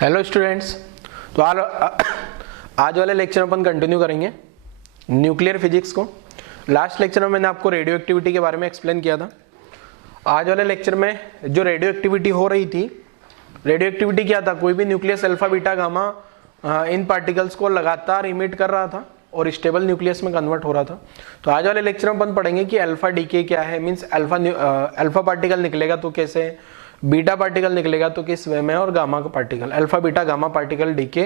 Hello students. तो आज वाले लेक्चर में अपन कंटिन्यू करेंगे न्यूक्लियर फिजिक्स को। लास्ट लेक्चर में मैंने आपको रेडियो एक्टिविटी के बारे में एक्सप्लेन किया था। आज वाले लेक्चर में जो रेडियो एक्टिविटी हो रही थी, रेडियो एक्टिविटी क्या था, कोई भी न्यूक्लियस अल्फा बीटा गामा इन पार्टिकल्स को लगातार इमिट कर रहा था और स्टेबल न्यूक्लियस में कन्वर्ट हो रहा था। तो आज वाले लेक्चर में अपन पढ़ेंगे कि अल्फा डीके क्या है, मीन्स अल्फा पार्टिकल निकलेगा तो कैसे, बीटा पार्टिकल निकलेगा तो किस वे में, और गामा का particle, alpha beta gamma particle decay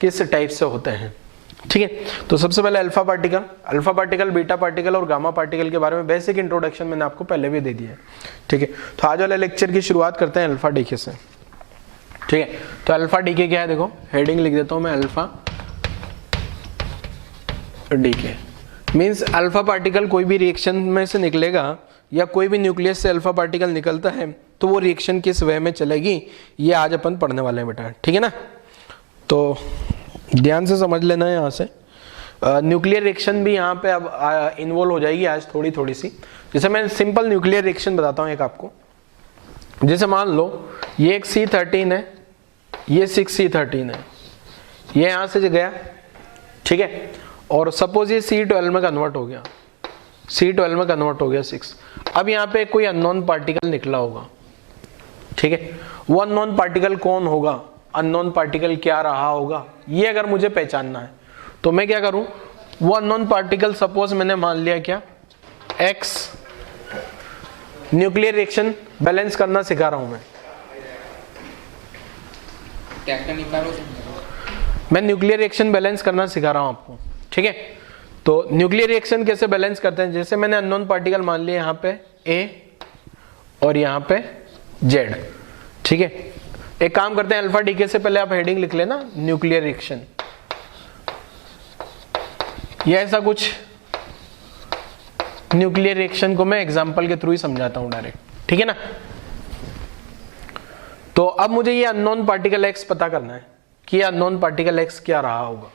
किस टाइप से होते हैं। ठीक है, तो सबसे पहले अल्फा पार्टिकल, बीटा पार्टिकल और गामा पार्टिकल के बारे में बेसिक इंट्रोडक्शन मैंने आपको पहले भी दे दिया है। ठीक है, तो आज वाले लेक्चर की शुरुआत करते हैं अल्फा डीके से। ठीक है, तो अल्फा डीके क्या है, देखो हेडिंग लिख देता हूं मैं, alpha decay means alpha particle कोई भी रिएक्शन में से निकलेगा या कोई भी न्यूक्लियस से अल्फा पार्टिकल निकलता है तो वो रिएक्शन किस वे में चलेगी, ये आज अपन पढ़ने वाले हैं बेटा। ठीक है ना, तो ध्यान से समझ लेना है। यहाँ से न्यूक्लियर रिएक्शन भी यहाँ पे अब इन्वॉल्व हो जाएगी आज थोड़ी सी। जैसे मैं सिंपल न्यूक्लियर रिएक्शन बताता हूँ एक आपको। जैसे मान लो ये एक C13 है, ये 6C13 है, ये यहाँ से गया, ठीक है, और सपोज ये C12 में कन्वर्ट हो गया, C12 में कन्वर्ट हो गया 6। अब यहाँ पे कोई अननोन पार्टिकल निकला होगा, ठीक है, वो अननोन पार्टिकल कौन होगा, अननोन पार्टिकल क्या रहा होगा, ये अगर मुझे पहचानना है तो मैं क्या करूं, वो अननोन पार्टिकल सपोज मैंने मान लिया क्या, X। न्यूक्लियर रिएक्शन बैलेंस करना सिखा रहा हूं मैं न्यूक्लियर रिएक्शन बैलेंस करना सिखा रहा हूं आपको। ठीक है, तो न्यूक्लियर रिएक्शन कैसे बैलेंस करते हैं, जैसे मैंने अननोन पार्टिकल मान लिए यहाँ पे A और यहाँ पे Z। ठीक है, एक काम करते हैं, अल्फा डीके से पहले आप हेडिंग लिख लेना न्यूक्लियर रिएक्शन। ये ऐसा कुछ न्यूक्लियर रिएक्शन को मैं एग्जांपल के थ्रू ही समझाता हूं डायरेक्ट। ठीक है ना, तो अब मुझे ये अननोन पार्टिकल X पता करना है कि ये अननोन पार्टिकल X क्या रहा होगा।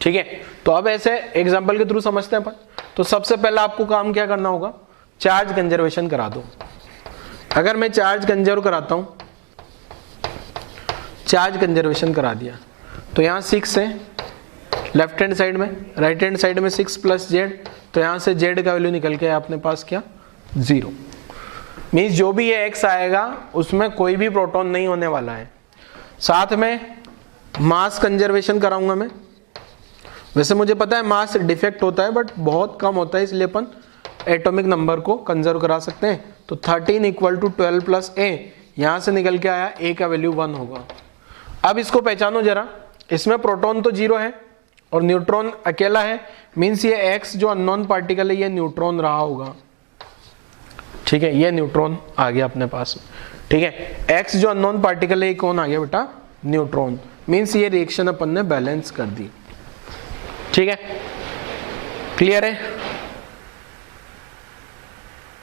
ठीक है, तो अब ऐसे एग्जांपल के थ्रू समझते हैं अपन। तो सबसे पहले आपको काम क्या करना होगा, चार्ज कंजर्वेशन करा दो। अगर मैं चार्ज कंजर्व कराता हूं, चार्ज कंजर्वेशन करा दिया, तो यहाँ 6 है लेफ्ट हैंड साइड में, राइट हैंड साइड में 6 + Z, तो यहाँ से Z का वैल्यू निकल के अपने पास क्या, 0। मीन्स जो भी ये X आएगा उसमें कोई भी प्रोटॉन नहीं होने वाला है। साथ में मास कंजर्वेशन कराऊंगा मैं। वैसे मुझे पता है मास डिफेक्ट होता है बट बहुत कम होता है, इसलिए अपन एटॉमिक नंबर को कंजर्व करा सकते हैं। तो 13 = 12 + A, यहां से निकल के आया A का वैल्यू 1 होगा। अब इसको पहचानो जरा, इसमें प्रोटॉन तो 0 है और न्यूट्रॉन अकेला है, मीन्स ये X जो अननोन पार्टिकल है ये न्यूट्रॉन रहा होगा। ठीक है, ये न्यूट्रॉन आ गया अपने पास। ठीक है, X जो अननोन पार्टिकल है ये कौन आ गया बेटा, न्यूट्रॉन। मीन्स ये रिएक्शन अपन ने बैलेंस कर दी। ठीक है, क्लियर है।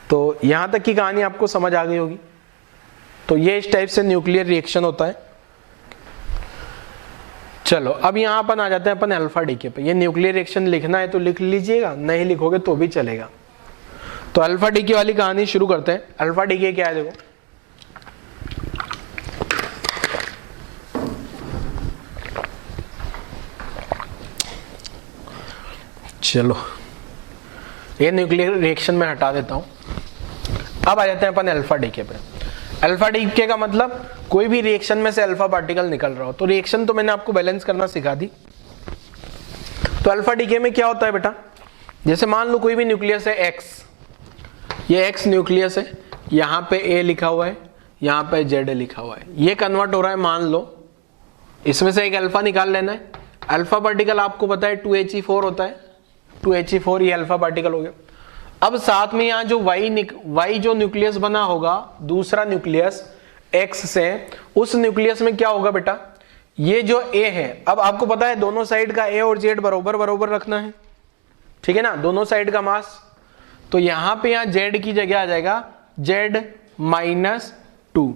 तो यहां तक की कहानी आपको समझ आ गई होगी। तो ये इस टाइप से न्यूक्लियर रिएक्शन होता है। चलो अब यहां अपन आ जाते हैं अपन अल्फा डीके पे। ये न्यूक्लियर रिएक्शन लिखना है तो लिख लीजिएगा, नहीं लिखोगे तो भी चलेगा। तो अल्फा डीके वाली कहानी शुरू करते हैं। अल्फा डीके क्या है, देखो चलो ये न्यूक्लियर रिएक्शन में हटा देता हूं। अब आ जाते हैं अपन अल्फा डीके पे। अल्फा डीके का मतलब कोई भी रिएक्शन में से अल्फा पार्टिकल निकल रहा हो। तो रिएक्शन तो मैंने आपको बैलेंस करना सिखा दी। तो अल्फा डीके में क्या होता है बेटा, जैसे मान लो कोई भी न्यूक्लियस है X, ये X न्यूक्लियस है, यहाँ पे A लिखा हुआ है, यहाँ पे Z लिखा हुआ है, ये कन्वर्ट हो रहा है। मान लो इसमें से एक अल्फा निकाल लेना है। अल्फा पार्टिकल आपको पता है 2He4 होता है, 2He4 ये अल्फा पार्टिकल हो गया। अब साथ में यहाँ जो Y जो न्यूक्लियस बना होगा, दूसरा न्यूक्लियस X से, उस न्यूक्लियस में क्या होगा बेटा, ये जो A है, अब आपको पता है दोनों साइड का A और Z बराबर रखना है। ठीक है ना, दोनों साइड का मास। तो यहाँ पे यहाँ Z की जगह आ जाएगा Z - 2।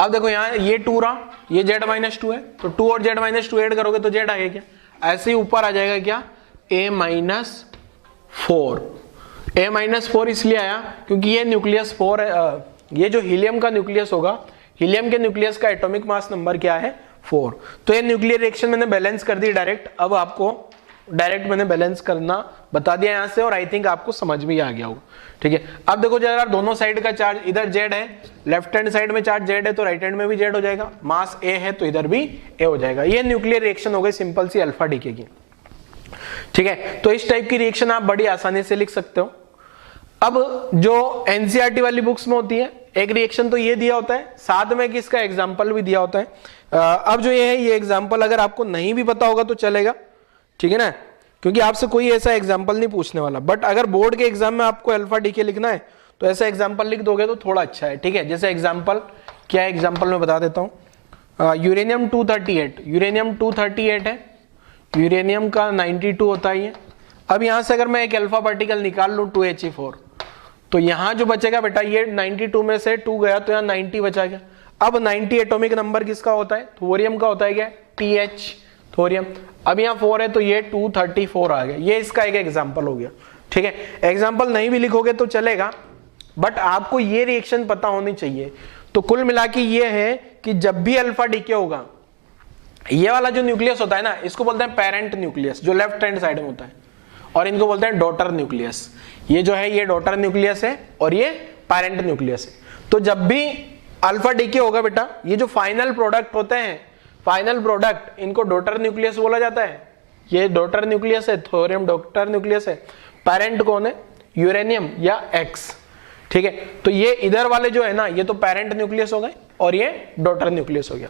अब देखो यहाँ ये 2 रहा, ये Z - 2 है, तो 2 और Z - 2 ऐड करोगे तो Z आएगा क्या, ऐसे ही ऊपर आ जाएगा क्या, A - 4। A - 4 इसलिए आया क्योंकि ये न्यूक्लियस 4 है। ये जो हीलियम का न्यूक्लियस होगा, हीलियम के न्यूक्लियस का एटॉमिक मास नंबर क्या है, 4। तो ये न्यूक्लियर रिएक्शन मैंने बैलेंस कर दी डायरेक्ट। अब आपको डायरेक्ट मैंने बैलेंस करना बता दिया यहाँ से, और आई थिंक आपको समझ में ही आ गया होगा। ठीक है, अब देखो जरा दोनों साइड का चार्ज, इधर जेड है, लेफ्ट हैंड साइड में चार्ज जेड है तो राइट हैंड में भी जेड हो जाएगा, मास ए है तो इधर भी ए हो जाएगा। ये न्यूक्लियर रिएक्शन हो गई सिंपल सी अल्फा डीके की। ठीक है, तो इस टाइप की रिएक्शन आप बड़ी आसानी से लिख सकते हो। अब जो एनसीईआरटी वाली बुक्स में होती है, एक रिएक्शन तो ये दिया होता है, साथ में किसका एग्जाम्पल भी दिया होता है। अब जो ये है, ये एग्जाम्पल अगर आपको नहीं भी पता होगा तो चलेगा, ठीक है ना, क्योंकि आपसे कोई ऐसा एग्जाम्पल नहीं पूछने वाला। बट अगर बोर्ड के एग्जाम में आपको अल्फा डीके लिखना है तो ऐसा एग्जाम्पल लिख दोगे तो थोड़ा अच्छा है। ठीक है, जैसे एग्जाम्पल क्या है, एग्जाम्पल में बता देता हूँ। यूरेनियम 238, यूरेनियम 238 है, यूरेनियम का 92 होता है ये। अब यहां से अगर मैं एक अल्फा पार्टिकल निकाल लूं 2He4, तो यहां जो बचेगा बेटा, ये 92 में से 2 गया तो यहाँ 90 बचा गया। अब 90 एटॉमिक नंबर किसका होता है, थोरियम का होता है क्या, TH, थोरियम। अब यहाँ 4 है तो ये 234 आ गया। ये इसका एक एग्जाम्पल हो गया। ठीक है, एग्जाम्पल नहीं भी लिखोगे तो चलेगा, बट आपको ये रिएक्शन पता होनी चाहिए। तो कुल मिला के ये है कि जब भी अल्फा डीके होगा, ये वाला जो न्यूक्लियस होता है ना, इसको बोलते हैं पेरेंट न्यूक्लियस, जो लेफ्ट हैंड साइड में होता है, और इनको बोलते हैं डॉटर न्यूक्लियस। ये जो है ये डॉटर न्यूक्लियस है और ये पेरेंट न्यूक्लियस है। तो जब भी अल्फा डीके होगा बेटा, ये जो फाइनल प्रोडक्ट होते हैं, फाइनल प्रोडक्ट, इनको डॉटर न्यूक्लियस बोला जाता है। ये डॉटर न्यूक्लियस है, थोरियम डॉटर न्यूक्लियस है। पेरेंट कौन है, यूरेनियम या एक्स। ठीक है, तो ये इधर वाले जो है ना, ये तो पेरेंट न्यूक्लियस हो गए और ये डॉटर न्यूक्लियस हो गया।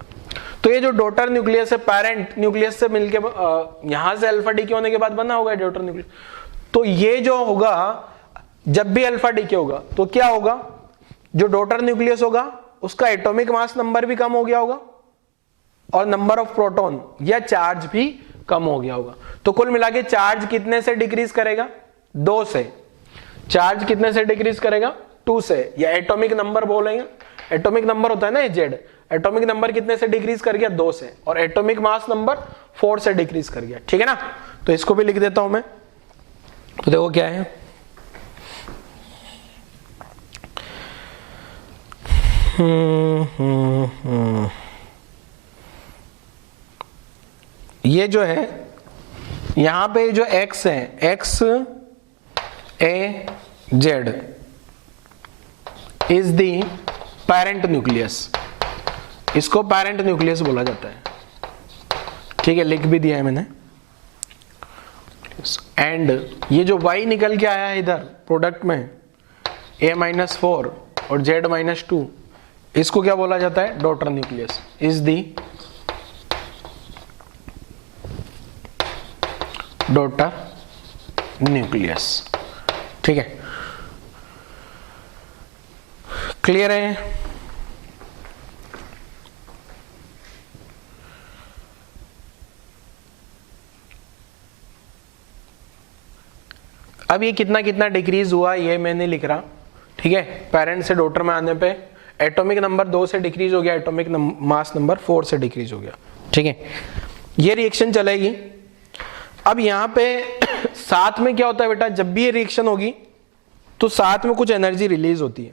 तो ये जो डॉटर न्यूक्लियस है, पेरेंट न्यूक्लियस से मिलके यहां से अल्फा डीके होने के बाद बना होगा डॉटर न्यूक्लियस। तो ये जो होगा, जब भी अल्फा डीके होगा तो क्या होगा, जो डॉटर न्यूक्लियस होगा उसका एटॉमिक मास नंबर भी कम हो गया होगा और नंबर ऑफ प्रोटॉन या चार्ज भी कम हो गया होगा। तो कुल मिला के चार्ज कितने से डिक्रीज करेगा, 2 से। चार्ज कितने से डिक्रीज करेगा, 2 से, या एटॉमिक नंबर बोलेंगे, एटॉमिक नंबर होता है ना जेड, एटॉमिक नंबर कितने से डिक्रीज कर गया, 2 से, और एटॉमिक मास नंबर 4 से डिक्रीज कर गया। ठीक है ना, तो इसको भी लिख देता हूं मैं। तो देखो क्या है, ये जो है यहां पे जो x है, x A Z is the parent nucleus, इसको पेरेंट न्यूक्लियस बोला जाता है। ठीक है, लिख भी दिया है मैंने। एंड ये जो y निकल के आया है इधर प्रोडक्ट में, A-4 और Z-2, इसको क्या बोला जाता है, daughter nucleus, is the daughter nucleus. ठीक है, क्लियर है। अब ये कितना कितना डिक्रीज हुआ ये मैं नहीं लिख रहा। ठीक है, पेरेंट से डॉटर में आने पे एटॉमिक नंबर 2 से डिक्रीज हो गया, एटॉमिक मास नंबर 4 से डिक्रीज हो गया। ठीक है, ये रिएक्शन चलेगी। अब यहाँ पे साथ में क्या होता है बेटा, जब भी ये रिएक्शन होगी तो साथ में कुछ एनर्जी रिलीज होती है,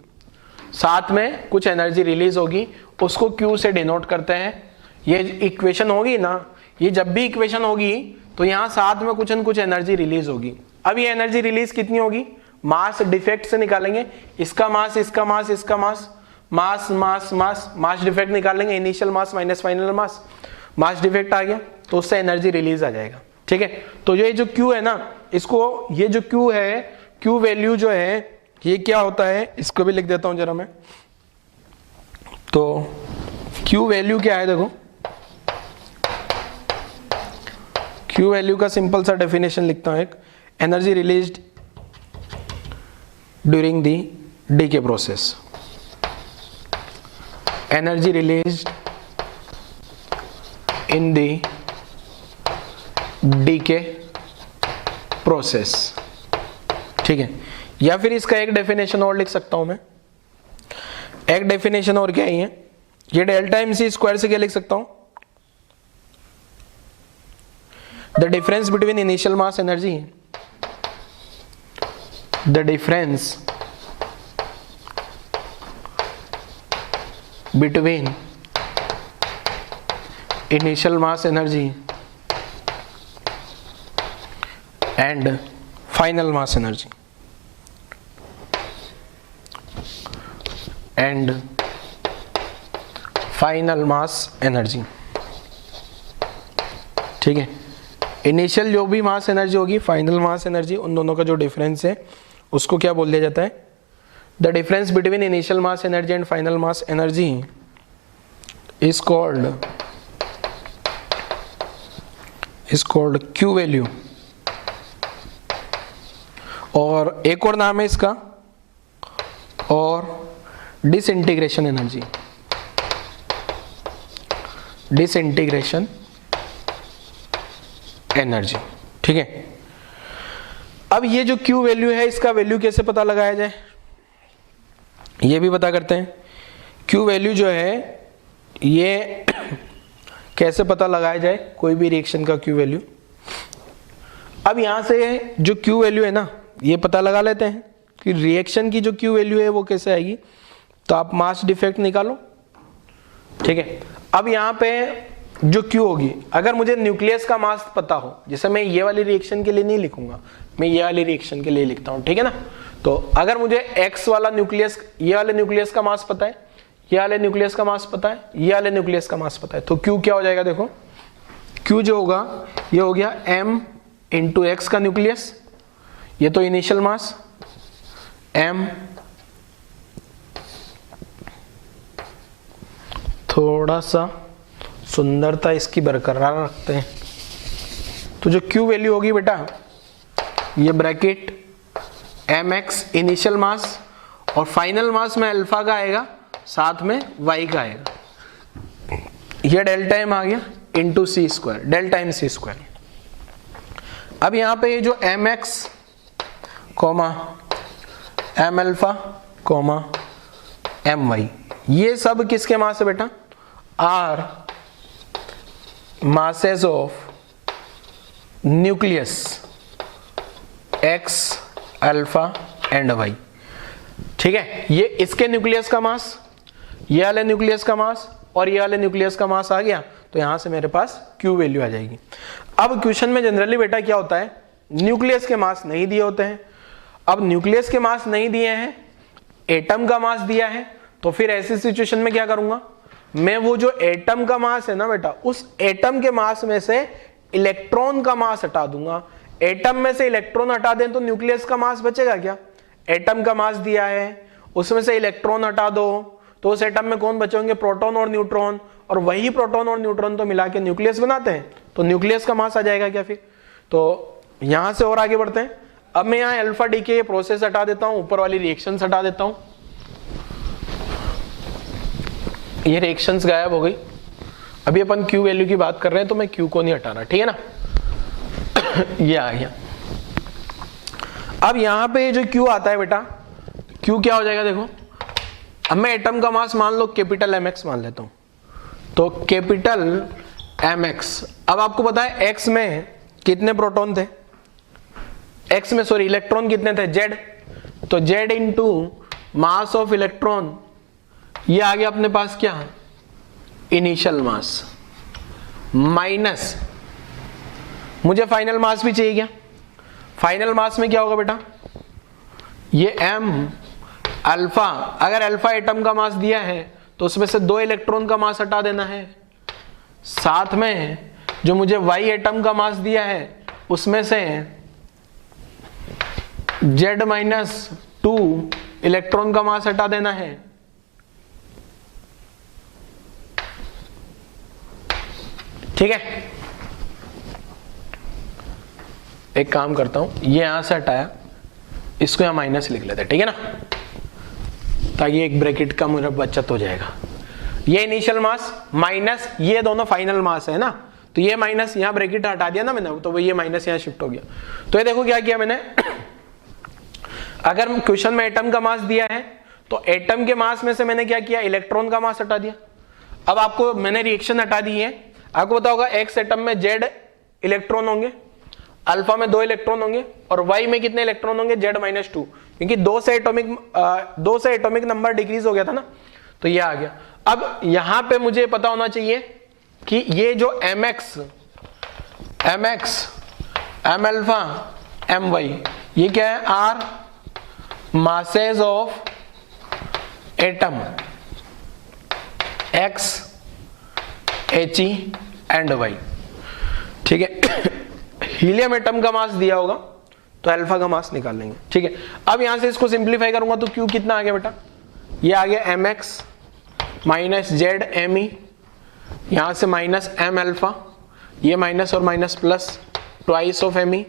साथ में कुछ एनर्जी रिलीज होगी, उसको Q से डिनोट करते हैं। ये इक्वेशन होगी ना, ये जब भी इक्वेशन होगी तो यहाँ साथ में कुछ न कुछ एनर्जी रिलीज होगी। अब ये एनर्जी रिलीज कितनी होगी, मास डिफेक्ट से निकालेंगे, इसका मास, इसका मास, इसका मास, मास मास मास, मास डिफेक्ट निकालेंगे, इनिशियल मास माइनस फाइनल मास, मास डिफेक्ट आ गया तो उससे एनर्जी रिलीज आ जाएगा। ठीक है, तो ये जो Q है ना, इसको, ये जो Q है, Q वैल्यू जो है ये क्या होता है, इसको भी लिख देता हूं जरा मैं। तो Q वैल्यू क्या है, देखो Q वैल्यू का सिंपल सा डेफिनेशन लिखता हूं, एक energy released during the decay process, energy released in the decay process. ठीक है, या फिर इसका एक डेफिनेशन और लिख सकता हूं मैं, एक डेफिनेशन और क्या है, ये डेल्टा MC स्क्वायर से क्या लिख सकता हूं, the difference between initial mass energy, the difference between initial mass energy and final mass energy and final mass energy. ठीक है, इनिशियल जो भी मास एनर्जी होगी, फाइनल मास एनर्जी, उन दोनों का जो डिफरेंस है उसको क्या बोल दिया जाता है? The difference between initial mass energy and final mass energy is called Q value. और एक और नाम है इसका, और डिसइंटीग्रेशन एनर्जी, डिसइंटीग्रेशन एनर्जी। ठीक है, अब ये जो Q वैल्यू है, इसका वैल्यू कैसे पता लगाया जाए, ये भी पता करते हैं। Q वैल्यू जो है ये कैसे पता लगाया जाए कोई भी रिएक्शन का Q वैल्यू। अब यहां से जो Q वैल्यू है ना, ये पता लगा लेते हैं कि रिएक्शन की जो Q वैल्यू है वो कैसे आएगी। तो आप मास डिफेक्ट निकालो। ठीक है, अब यहाँ पे जो Q होगी, अगर मुझे न्यूक्लियस का मास पता हो, जैसे मैं ये वाली रिएक्शन के लिए नहीं लिखूंगा, मैं ये वाली रिएक्शन के लिए लिखता हूँ। ठीक है ना, तो अगर मुझे X वाला न्यूक्लियस, ये वाले न्यूक्लियस का मास पता है, ये वाले न्यूक्लियस का मास पता है, ये वाले न्यूक्लियस का मास पता है, तो Q क्या हो जाएगा? देखो Q जो होगा ये हो गया M इंटू एक्स का न्यूक्लियस, ये तो इनिशियल मास M, थोड़ा सा सुंदरता इसकी बरकरार रखते हैं। तो जो Q वैल्यू होगी बेटा, ये ब्रैकेट mx इनिशियल मास और फाइनल मास में अल्फा का आएगा, साथ में y का आएगा, ये डेल्टा m आ गया इंटू सी square, delta m C square. अब यहाँ पे ये जो mx comma m alpha comma my, ये सब किसके मास है बेटा? Are masses of nucleus x alpha and y। ठीक है, ये इसके न्यूक्लियस का मास, ये वाले न्यूक्लियस का मास और ये वाले न्यूक्लियस का मास आ गया, तो यहां से मेरे पास Q वैल्यू आ जाएगी। अब क्वेश्चन में जनरली बेटा क्या होता है, न्यूक्लियस के मास नहीं दिए होते हैं। अब न्यूक्लियस के मास नहीं दिए हैं, एटम का मास दिया है, तो फिर ऐसी सिचुएशन में क्या करूंगा मैं, वो जो एटम का मास है ना बेटा, उस एटम के मास में से इलेक्ट्रॉन का मास हटा दूंगा। एटम में से इलेक्ट्रॉन हटा दें तो न्यूक्लियस का मास बचेगा क्या? एटम का मास दिया है, उसमें से इलेक्ट्रॉन हटा दो तो उस एटम में कौन बचेंगे? प्रोटॉन और न्यूट्रॉन, और वही प्रोटॉन और न्यूट्रॉन तो मिला के न्यूक्लियस बनाते हैं, तो न्यूक्लियस का मास आ जाएगा क्या फिर? तो यहां से और आगे बढ़ते हैं। अब मैं यहाँ अल्फा डीके प्रोसेस हटा देता हूं, ऊपर वाली रिएक्शन हटा देता हूं, ये रिएक्शंस गायब हो गई। अभी अपन Q वैल्यू की बात कर रहे हैं तो मैं Q को नहीं हटा रहा, ठीक है ना। ये आ गया। अब यहां पे जो Q आता है बेटा, Q क्या हो जाएगा देखो, अब मैं एटम का मास मान लो कैपिटल mx मान लेता हूं, तो कैपिटल mx। अब आपको पता है x में कितने प्रोटॉन थे, x में सॉरी इलेक्ट्रॉन कितने थे? z, तो z into mass of electron, ये आ गया अपने पास क्या? इनिशियल मास, माइनस मुझे फाइनल मास भी चाहिए क्या? फाइनल मास में क्या होगा बेटा? ये m अल्फा, अगर अल्फा एटम का मास दिया है तो उसमें से 2 इलेक्ट्रॉन का मास हटा देना है, साथ में जो मुझे y एटम का मास दिया है उसमें से z माइनस 2 इलेक्ट्रॉन का मास हटा देना है। ठीक है, एक काम करता हूं, ये यहां से हटाया, इसको यहां माइनस लिख लेते हैं, ठीक है ना, ताकि एक ब्रैकेट का मेरा बचत हो जाएगा। ये इनिशियल मास माइनस ये दोनों फाइनल मास है ना, तो ये माइनस यहां ब्रैकेट हटा दिया ना मैंने, तो वो ये माइनस यहां शिफ्ट हो गया। तो ये देखो क्या किया मैंने, अगर क्वेश्चन में एटम का मास दिया है तो एटम के मास में से मैंने क्या किया, इलेक्ट्रॉन का मास हटा दिया। अब आपको मैंने रिएक्शन हटा दी है, आपको पता होगा एक्स एटम में z इलेक्ट्रॉन होंगे, अल्फा में 2 इलेक्ट्रॉन होंगे और y में कितने इलेक्ट्रॉन होंगे? z माइनस 2, क्योंकि 2 से एटॉमिक नंबर डिक्रीज हो गया था ना, तो ये आ गया। अब यहां पे मुझे पता होना चाहिए कि ये जो mx, m alpha, m Y, ये क्या है, are masses of atom x, He and y। ठीक है, हीलियम एटम का मास दिया होगा तो अल्फा का मास निकाल लेंगे। ठीक है, अब यहां से इसको सिंप्लीफाई करूंगा तो Q कितना आ गया बेटा, ये आ गया mx minus Z M E, यहां से माइनस m अल्फा, ये माइनस और minus plus twice of M E,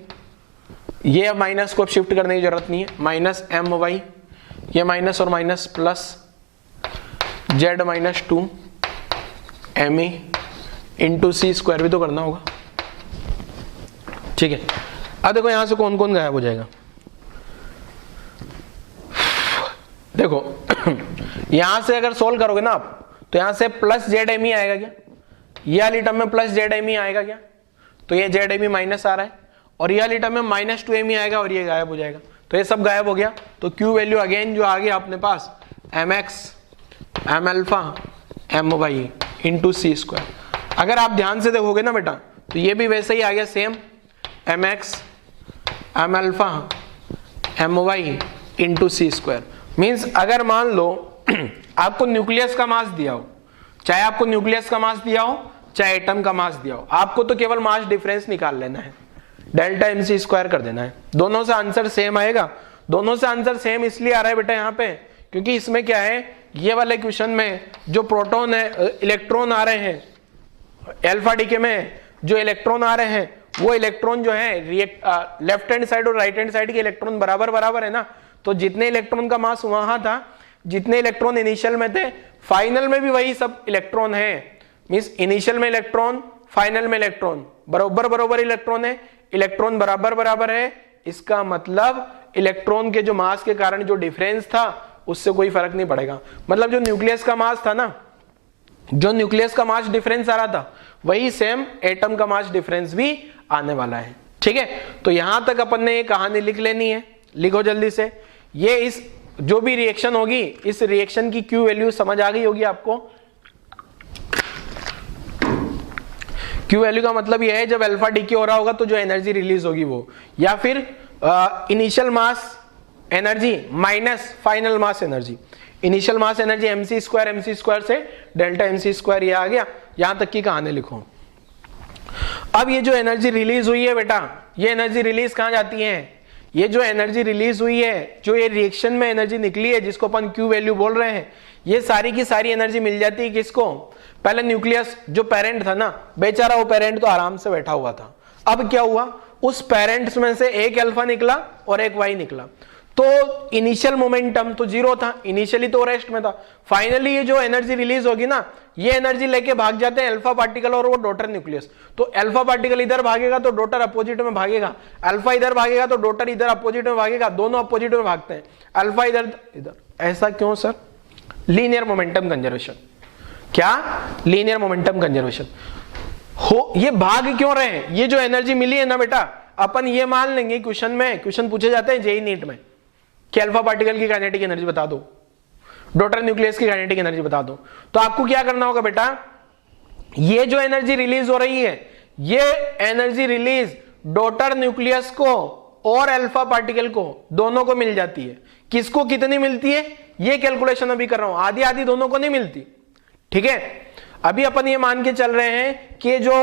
ये अब माइनस को अब शिफ्ट करने की जरूरत नहीं है, माइनस m वाई, ये माइनस और minus plus z minus 2 m e into सी स्क्वायर भी तो करना होगा। ठीक है, अब देखो यहां से कौन कौन गायब हो जाएगा। देखो यहां से अगर सोल्व करोगे ना आप तो यहां से प्लस जेड एम ई आएगा क्या, ये वाली टर्म में प्लस जेड एम ई आएगा क्या, तो ये जेड एम ई माइनस आ रहा है, और ये वाली टर्म में माइनस 2 एम ई आएगा और ये गायब हो जाएगा, तो ये सब गायब हो गया। तो क्यू वैल्यू अगेन जो आ गया अपने पास m x m alpha M y into सी स्क्वायर। अगर आप ध्यान से देखोगे ना बेटा तो ये भी वैसे ही आ गया same, m x m alpha M y into सी स्क्वायर। मीन्स अगर मान लो आपको न्यूक्लियस का मास दिया हो, चाहे आपको न्यूक्लियस का मास दिया हो चाहे एटम का मास दिया हो, आपको तो केवल मास डिफरेंस निकाल लेना है, डेल्टा एम सी स्क्वायर कर देना है, दोनों से आंसर सेम आएगा। दोनों से आंसर सेम इसलिए आ रहा है बेटा यहाँ पे क्योंकि इसमें क्या है, ये वाले क्वेश्चन में जो प्रोटॉन है, इलेक्ट्रॉन आ रहे हैं अल्फा डीके में, जो इलेक्ट्रॉन आ रहे हैं वो इलेक्ट्रॉन जो है लेफ्ट हैंड साइड और राइट हैंड साइड के इलेक्ट्रॉन बराबर बराबर है ना, तो जितने इलेक्ट्रॉन का मास वहां था, जितने इलेक्ट्रॉन इनिशियल में थे, फाइनल में भी वही सब इलेक्ट्रॉन है। मींस इनिशियल में इलेक्ट्रॉन, फाइनल में इलेक्ट्रॉन बराबर बराबर इलेक्ट्रॉन है, इलेक्ट्रॉन बराबर बराबर है, इसका मतलब इलेक्ट्रॉन के जो मास के कारण जो डिफरेंस था उससे कोई फर्क नहीं पड़ेगा। मतलब जो न्यूक्लियस का मास था ना, जो न्यूक्लियस का मास डिफरेंस आ रहा था वही सेम एटम का मास डिफरेंस भी आने वाला है। ठीक है, तो यहां तक अपन ने ये कहानी लिख लेनी है, लिखो जल्दी से। ये इस जो भी रिएक्शन होगी, इस रिएक्शन की क्यू वैल्यू समझ आ गई होगी आपको। क्यू वैल्यू का मतलब यह है जब अल्फा डीके हो रहा होगा तो जो एनर्जी रिलीज होगी वो, या फिर initial mass energy minus final mass energy. Initial mass energy MC square से डेल्टा एमसी स्क्वायर ये आ गया। यहां तक की कहानी लिखो। अब ये जो एनर्जी रिलीज हुई है बेटा, ये एनर्जी रिलीज कहां जाती है, ये जो एनर्जी रिलीज हुई है, जो ये रिएक्शन में एनर्जी निकली है जिसको अपन क्यू वैल्यू बोल रहे हैं, ये सारी की सारी एनर्जी मिल जाती है किसको, पहले न्यूक्लियस जो पेरेंट था ना, बेचारा वो पेरेंट तो आराम से बैठा हुआ था। अब क्या हुआ, उस पेरेंट्स में से एक अल्फा निकला और एक वाई निकला, तो इनिशियल मोमेंटम तो जीरो था, इनिशियली तो रेस्ट में था। फाइनली ये जो एनर्जी रिलीज होगी ना, ये एनर्जी लेके भाग जाते हैं अल्फा पार्टिकल और वो डॉटर न्यूक्लियस। तो अल्फा पार्टिकल इधर भागेगा तो डॉटर अपोजिट में भागेगा, अल्फा इधर भागेगा तो डॉटर इधर अपोजिट में भागेगा, दोनों अपोजिट में भागते हैं, अल्फा इधर इधर। ऐसा क्यों सर, लीनियर मोमेंटम कंजर्वेशन। क्या, लीनियर मोमेंटम कंजर्वेशन हो। ये भाग क्यों रहे हैं, ये जो एनर्जी मिली है ना बेटा, अपन ये मान लेंगे क्वेश्चन में, क्वेश्चन पूछे जाते हैं जेईई नीट में कि अल्फा पार्टिकल की काइनेटिक एनर्जी बता दो, डॉटर न्यूक्लियस की काइनेटिक एनर्जी बता दो। तो आपको क्या करना होगा बेटा, ये जो एनर्जी रिलीज हो रही है, ये एनर्जी रिलीज डॉटर न्यूक्लियस को और अल्फा पार्टिकल को दोनों को मिल जाती है। किसको कितनी मिलती है ये कैलकुलेशन अभी कर रहा हूं, आधी आधी दोनों को नहीं मिलती। ठीक है, अभी अपन ये मान के चल रहे हैं कि जो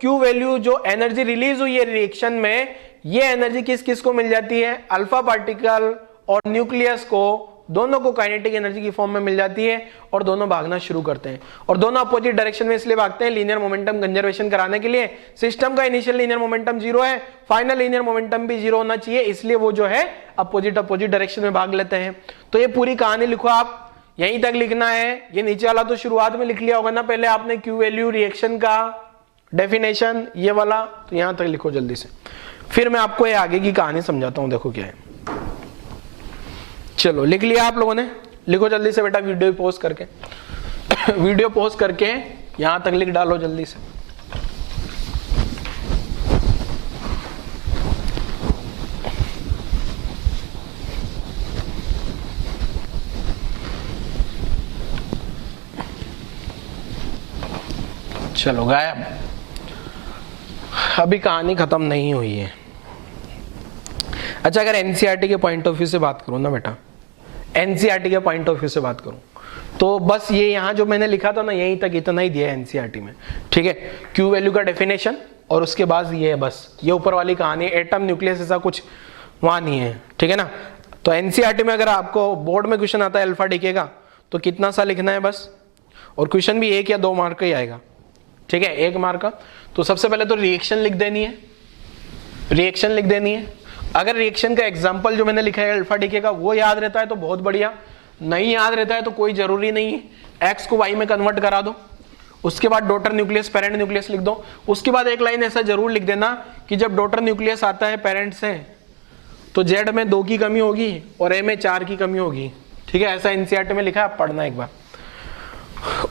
क्यू वैल्यू, जो एनर्जी रिलीज हुई है रिएक्शन में, ये एनर्जी किस किस को मिल जाती है, अल्फा पार्टिकल और न्यूक्लियस को, दोनों को काइनेटिक एनर्जी की फॉर्म में मिल जाती है और दोनों भागना शुरू करते हैं। और दोनों अपोजिट डायरेक्शन में इसलिए भागते हैं लीनियर मोमेंटम कंजर्वेशन कराने के लिए। सिस्टम का इनिशियल लीनियर मोमेंटम जीरो है, फाइनल लीनियर मोमेंटम भी जीरो होना चाहिए, इसलिए वो जो है अपोजिट डायरेक्शन में भाग लेते हैं। तो ये पूरी कहानी लिखो, आप यहीं तक लिखना है। ये नीचे वाला तो शुरुआत में लिख लिया होगा ना, पहले आपने क्यू वैल्यू, रिएक्शन का डेफिनेशन, ये वाला, तो यहां तक लिखो जल्दी से, फिर मैं आपको ये आगे की कहानी समझाता हूं। देखो क्या है, चलो लिख लिया आप लोगों ने, लिखो जल्दी से बेटा, वीडियो पॉज करके वीडियो पॉज करके यहां तक लिख डालो जल्दी से। चलो गायब। अभी कहानी खत्म नहीं हुई है। अच्छा, अगर एनसीईआरटी के पॉइंट ऑफ व्यू से बात करूं ना बेटा, एनसीईआरटी के पॉइंट ऑफ व्यू से बात करूं तो बस ये यहाँ जो मैंने लिखा था ना, यहीं तक इतना ही दिया है एनसीईआरटी में। ठीक है, क्यू वैल्यू का डेफिनेशन और उसके बाद ये है, बस ये ऊपर वाली कहानी, एटम न्यूक्लियस ऐसा कुछ वहाँ नहीं है। ठीक है ना। तो एनसीईआरटी में अगर आपको बोर्ड में क्वेश्चन आता है अल्फा डीके का, तो कितना सा लिखना है बस, और क्वेश्चन भी 1 या 2 मार्क का ही आएगा। ठीक है, 1 मार्क का। तो सबसे पहले तो रिएक्शन लिख देनी है, रिएक्शन लिख देनी है। अगर रिएक्शन का एग्जाम्पल जो मैंने लिखा है अल्फा डीके का वो याद रहता है तो बहुत बढ़िया, नहीं याद रहता है तो कोई जरूरी नहीं है, एक्स को वाई में कन्वर्ट करा दो, उसके बाद डॉटर न्यूक्लियस पेरेंट न्यूक्लियस लिख दो। उसके बाद एक लाइन ऐसा जरूर लिख देना कि जब डॉटर न्यूक्लियस आता है पेरेंट से तो जेड में 2 की कमी होगी और ए में 4 की कमी होगी। ठीक है, ऐसा एनसीईआरटी में लिखा है, आप पढ़ना एक बार।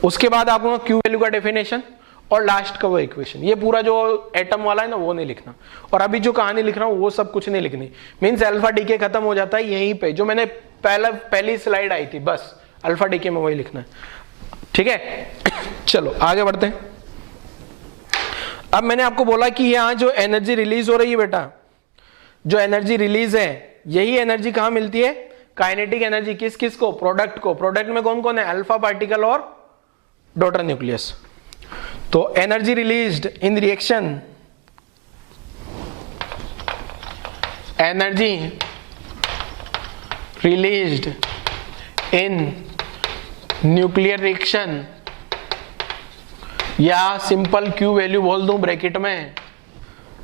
उसके बाद आपको क्यू वैल्यू का डेफिनेशन और लास्ट का वो इक्वेशन, ये पूरा जो एटम वाला है ना वो नहीं लिखना। और अभी जो कहानी लिख रहा हूँ वो सब कुछ नहीं लिखनी, मीन्स अल्फा डीके खत्म हो जाता है यहीं पे, जो मैंने पहली स्लाइड आई थी बस अल्फा डीके में वही लिखना है। ठीक है, चलो आगे बढ़ते हैं। अब मैंने आपको बोला कि यहाँ जो एनर्जी रिलीज हो रही है बेटा, जो एनर्जी रिलीज है यही एनर्जी कहाँ मिलती है, काइनेटिक एनर्जी। किस किस को, प्रोडक्ट को। प्रोडक्ट में कौन कौन है, अल्फा पार्टिकल और डॉटर न्यूक्लियस। तो energy released in reaction, energy released in nuclear reaction, या सिंपल क्यू वैल्यू बोल दूं ब्रैकेट में,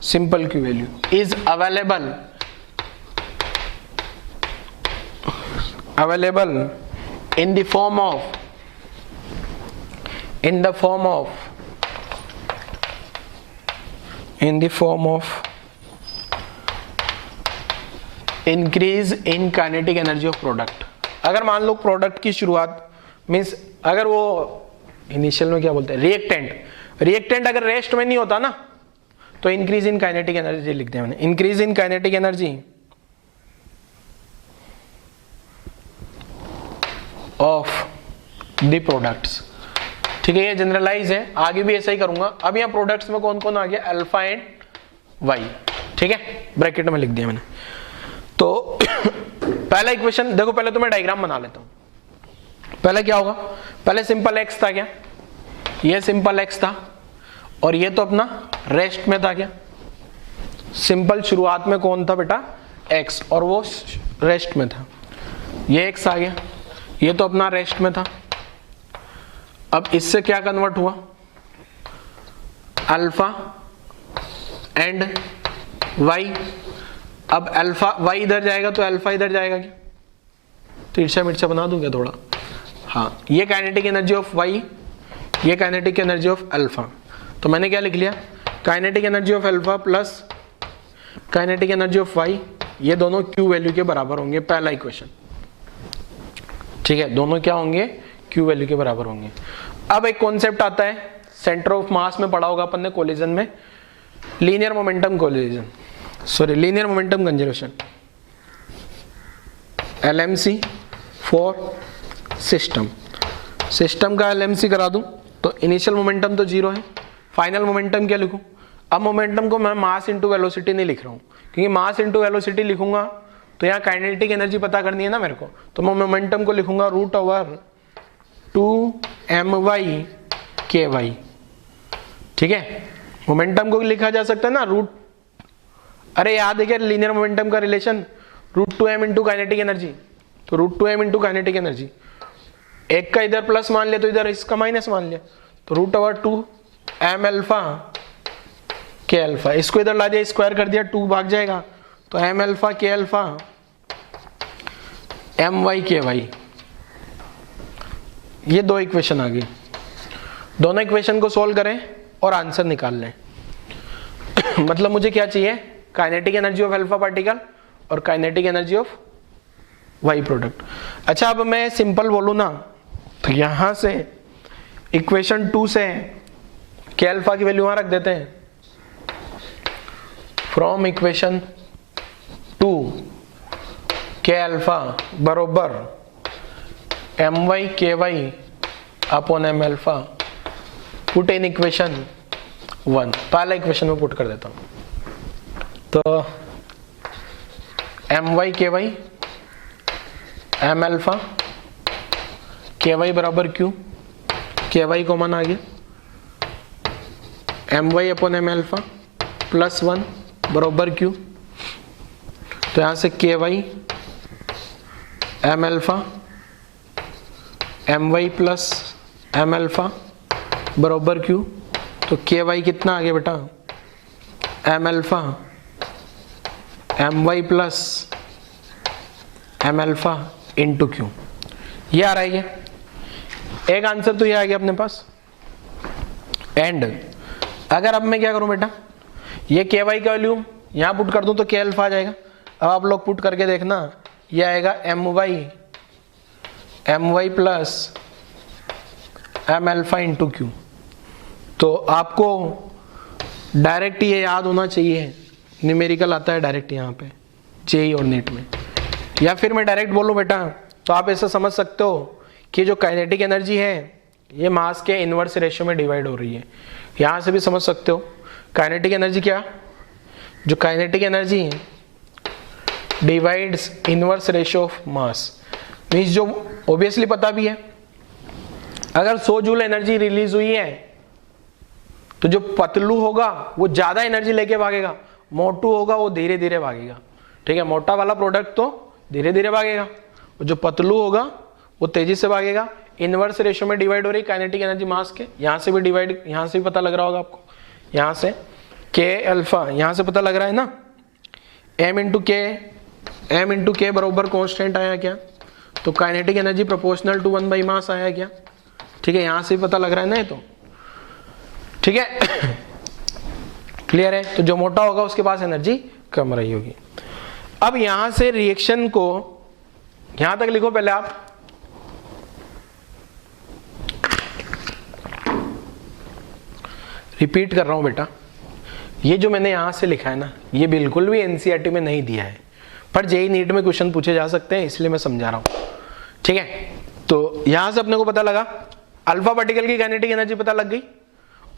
simple Q value is available in the form of increase in kinetic energy of product। अगर मान लो product की शुरुआत means अगर वो इनिशियल में क्या बोलते हैं, रिएक्टेंट अगर रेस्ट में नहीं होता ना तो इंक्रीज इन काइनेटिक एनर्जी लिख दिया मैंने, increase in kinetic energy of the products. ठीक है, ये जनरलाइज है, आगे भी ऐसा ही करूंगा। अब यहाँ प्रोडक्ट्स में कौन कौन आ गया, अल्फा एंड वाई। ठीक है, ब्रैकेट में लिख दिया मैंने। तो पहला इक्वेशन देखो, पहले तो मैं डायग्राम बना लेता हूं। पहले क्या होगा, पहले सिंपल एक्स था क्या, ये सिंपल एक्स था और ये तो अपना रेस्ट में था क्या, सिंपल शुरुआत में कौन था बेटा, एक्स, और वो रेस्ट में था। ये एक्स आ गया, ये तो अपना रेस्ट में था। अब इससे क्या कन्वर्ट हुआ, अल्फा एंड वाई। अब अल्फा वाई इधर जाएगा तो अल्फा इधर जाएगा क्या, तिरछा मिर्चा बना दूं क्या थोड़ा, हाँ। ये काइनेटिक एनर्जी ऑफ वाई, ये काइनेटिक एनर्जी ऑफ अल्फा। तो मैंने क्या लिख लिया, kinetic energy of alpha plus kinetic energy of Y, ये दोनों क्यू वैल्यू के बराबर होंगे, पहला इक्वेशन। ठीक है, दोनों क्या होंगे, क्यू वैल्यू के बराबर होंगे। अब एक कॉन्सेप्ट आता है, सेंटर ऑफ मास में पढ़ा होगा अपन ने कोलिजन में, linear momentum collision, sorry linear momentum conservation, LMC for system. System का एलएमसी करा दूं तो इनिशियल मोमेंटम तो 0 है, फाइनल मोमेंटम क्या लिखूं। अब मोमेंटम को मैं मास इंटू वेलोसिटी नहीं लिख रहा हूं, क्योंकि मास इंटू वेलोसिटी लिखूंगा तो यहाँ काइनेटिक एनर्जी पता करनी है ना मेरे को, तो मैं मोमेंटम को लिखूंगा √2my/ky। ठीक है, मोमेंटम को लिखा जा सकता है ना अरे याद है क्या लीनियर मोमेंटम का relation, √2m into kinetic energy, तो √2m इंटू काइनेटिक एनर्जी, एक का इधर प्लस मान लिया तो इधर इसका माइनस मान लिया, तो √2m अल्फा के अल्फा, इसको इधर ला दिया स्क्वायर कर दिया, 2 भाग जाएगा तो m अल्फा के अल्फा my के y। ये 2 इक्वेशन आ गई, दोनों इक्वेशन को सोल्व करें और आंसर निकाल लें। मतलब मुझे क्या चाहिए, kinetic energy of alpha particle और kinetic energy of y product. अच्छा, अब मैं सिंपल बोलूँ ना तो यहां से इक्वेशन 2 से के अल्फा की वैल्यू वहां रख देते हैं, फ्रॉम इक्वेशन 2 के अल्फा बरोबर my ky upon m alpha put in equation 1, पहला इक्वेशन में पुट कर देता हूं, तो M Y K Y M alpha K Y बराबर क्यू, के वाई कॉमन आ गया, M Y upon M alpha plus 1 बराबर क्यू, तो यहां से K Y M alpha M Y plus M alpha बराबर क्यू, तो के वाई कितना आ गया बेटा, M alpha M Y plus M alpha into Q, ये आ रहा है। ये एक आंसर तो ये आ गया अपने पास। एंड अगर अब मैं क्या करूं बेटा, ये के वाई का वैल्यू यहां पुट कर दूं तो के अल्फा आ जाएगा। अब आप लोग पुट करके देखना, ये आएगा M Y plus M alpha into Q. तो आपको डायरेक्ट ये याद होना चाहिए, न्यूमेरिकल आता है डायरेक्ट यहाँ पे जेई और नीट में। या फिर मैं डायरेक्ट बोलूं बेटा तो आप ऐसा समझ सकते हो कि जो काइनेटिक एनर्जी है ये मास के इनवर्स रेशियो में डिवाइड हो रही है। यहाँ से भी समझ सकते हो काइनेटिक एनर्जी क्या, जो काइनेटिक एनर्जी है divides inverse ratio of mass, means जो ऑब्वियसली पता भी है अगर 100 जूल एनर्जी रिलीज हुई है तो जो पतलू होगा वो ज्यादा एनर्जी लेके भागेगा, मोटू होगा वो धीरे धीरे भागेगा। ठीक है, मोटा वाला प्रोडक्ट तो धीरे धीरे भागेगा और जो पतलू होगा वो तेजी से भागेगा। इनवर्स रेशियो में डिवाइड हो रही काइनेटिक एनर्जी मास के, यहाँ से भी डिवाइड, यहाँ से भी पता लग रहा होगा आपको, यहाँ से के अल्फा यहाँ से पता लग रहा है ना, एम इंटू के बराबर कॉन्स्टेंट आया क्या, तो kinetic energy proportional to 1 by mass आया क्या। ठीक है, यहाँ से भी पता लग रहा है ना ये तो, ठीक है क्लियर है। तो जो मोटा होगा उसके पास एनर्जी कम रही होगी। अब यहां से रिएक्शन को यहां तक लिखो पहले आप, रिपीट कर रहा हूं बेटा, ये जो मैंने यहां से लिखा है ना ये बिल्कुल भी एनसीईआरटी में नहीं दिया है, पर जेईई नीट में क्वेश्चन पूछे जा सकते हैं इसलिए मैं समझा रहा हूं। ठीक है, तो यहां से अपने को पता लगा अल्फा पार्टिकल की काइनेटिक एनर्जी पता लग गई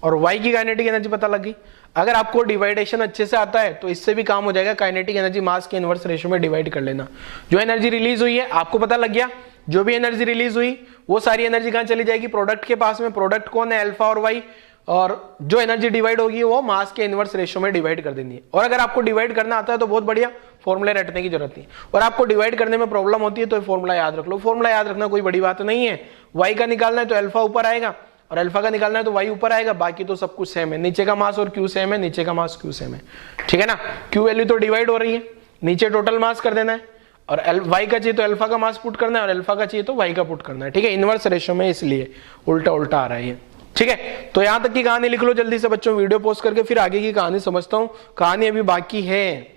और वाई की काइनेटिक एनर्जी पता लग गई। अगर आपको डिवाइडेशन अच्छे से आता है तो इससे भी काम हो जाएगा, काइनेटिक एनर्जी मास के इनवर्स रेशियो में डिवाइड कर लेना। जो एनर्जी रिलीज हुई है आपको पता लग गया, जो भी एनर्जी रिलीज हुई वो सारी एनर्जी कहां चली जाएगी, प्रोडक्ट के पास में। प्रोडक्ट कौन है, अल्फा और वाई, और जो एनर्जी डिवाइड होगी वो मास के इनवर्स रेशियो में डिवाइड कर देनी है। और अगर आपको डिवाइड करना आता है तो बहुत बढ़िया, फॉर्मूला रटने की जरूरत नहीं। और आपको डिवाइड करने में प्रॉब्लम होती है तो फॉर्मूला याद रख लो, फॉर्मूला याद रखना कोई बड़ी बात नहीं है। वाई का निकालना है तो अल्फा ऊपर आएगा और अल्फा का निकालना है तो वाई ऊपर आएगा, बाकी तो सब कुछ सेम है। नीचे का मास और क्यू सेम है, नीचे का मास क्यू सेम है। ठीक है ना, क्यू वैल्यू तो डिवाइड हो रही है, नीचे टोटल मास कर देना है और वाई का चाहिए तो अल्फा का मास पुट करना है और अल्फा का चाहिए तो वाई का पुट करना है। ठीक है, इनवर्स रेशियो में इसलिए उल्टा उल्टा आ रहा है ये। ठीक है, तो यहां तक की कहानी लिख लो जल्दी से बच्चों, वीडियो पोस्ट करके फिर आगे की कहानी समझता हूं, कहानी अभी बाकी है।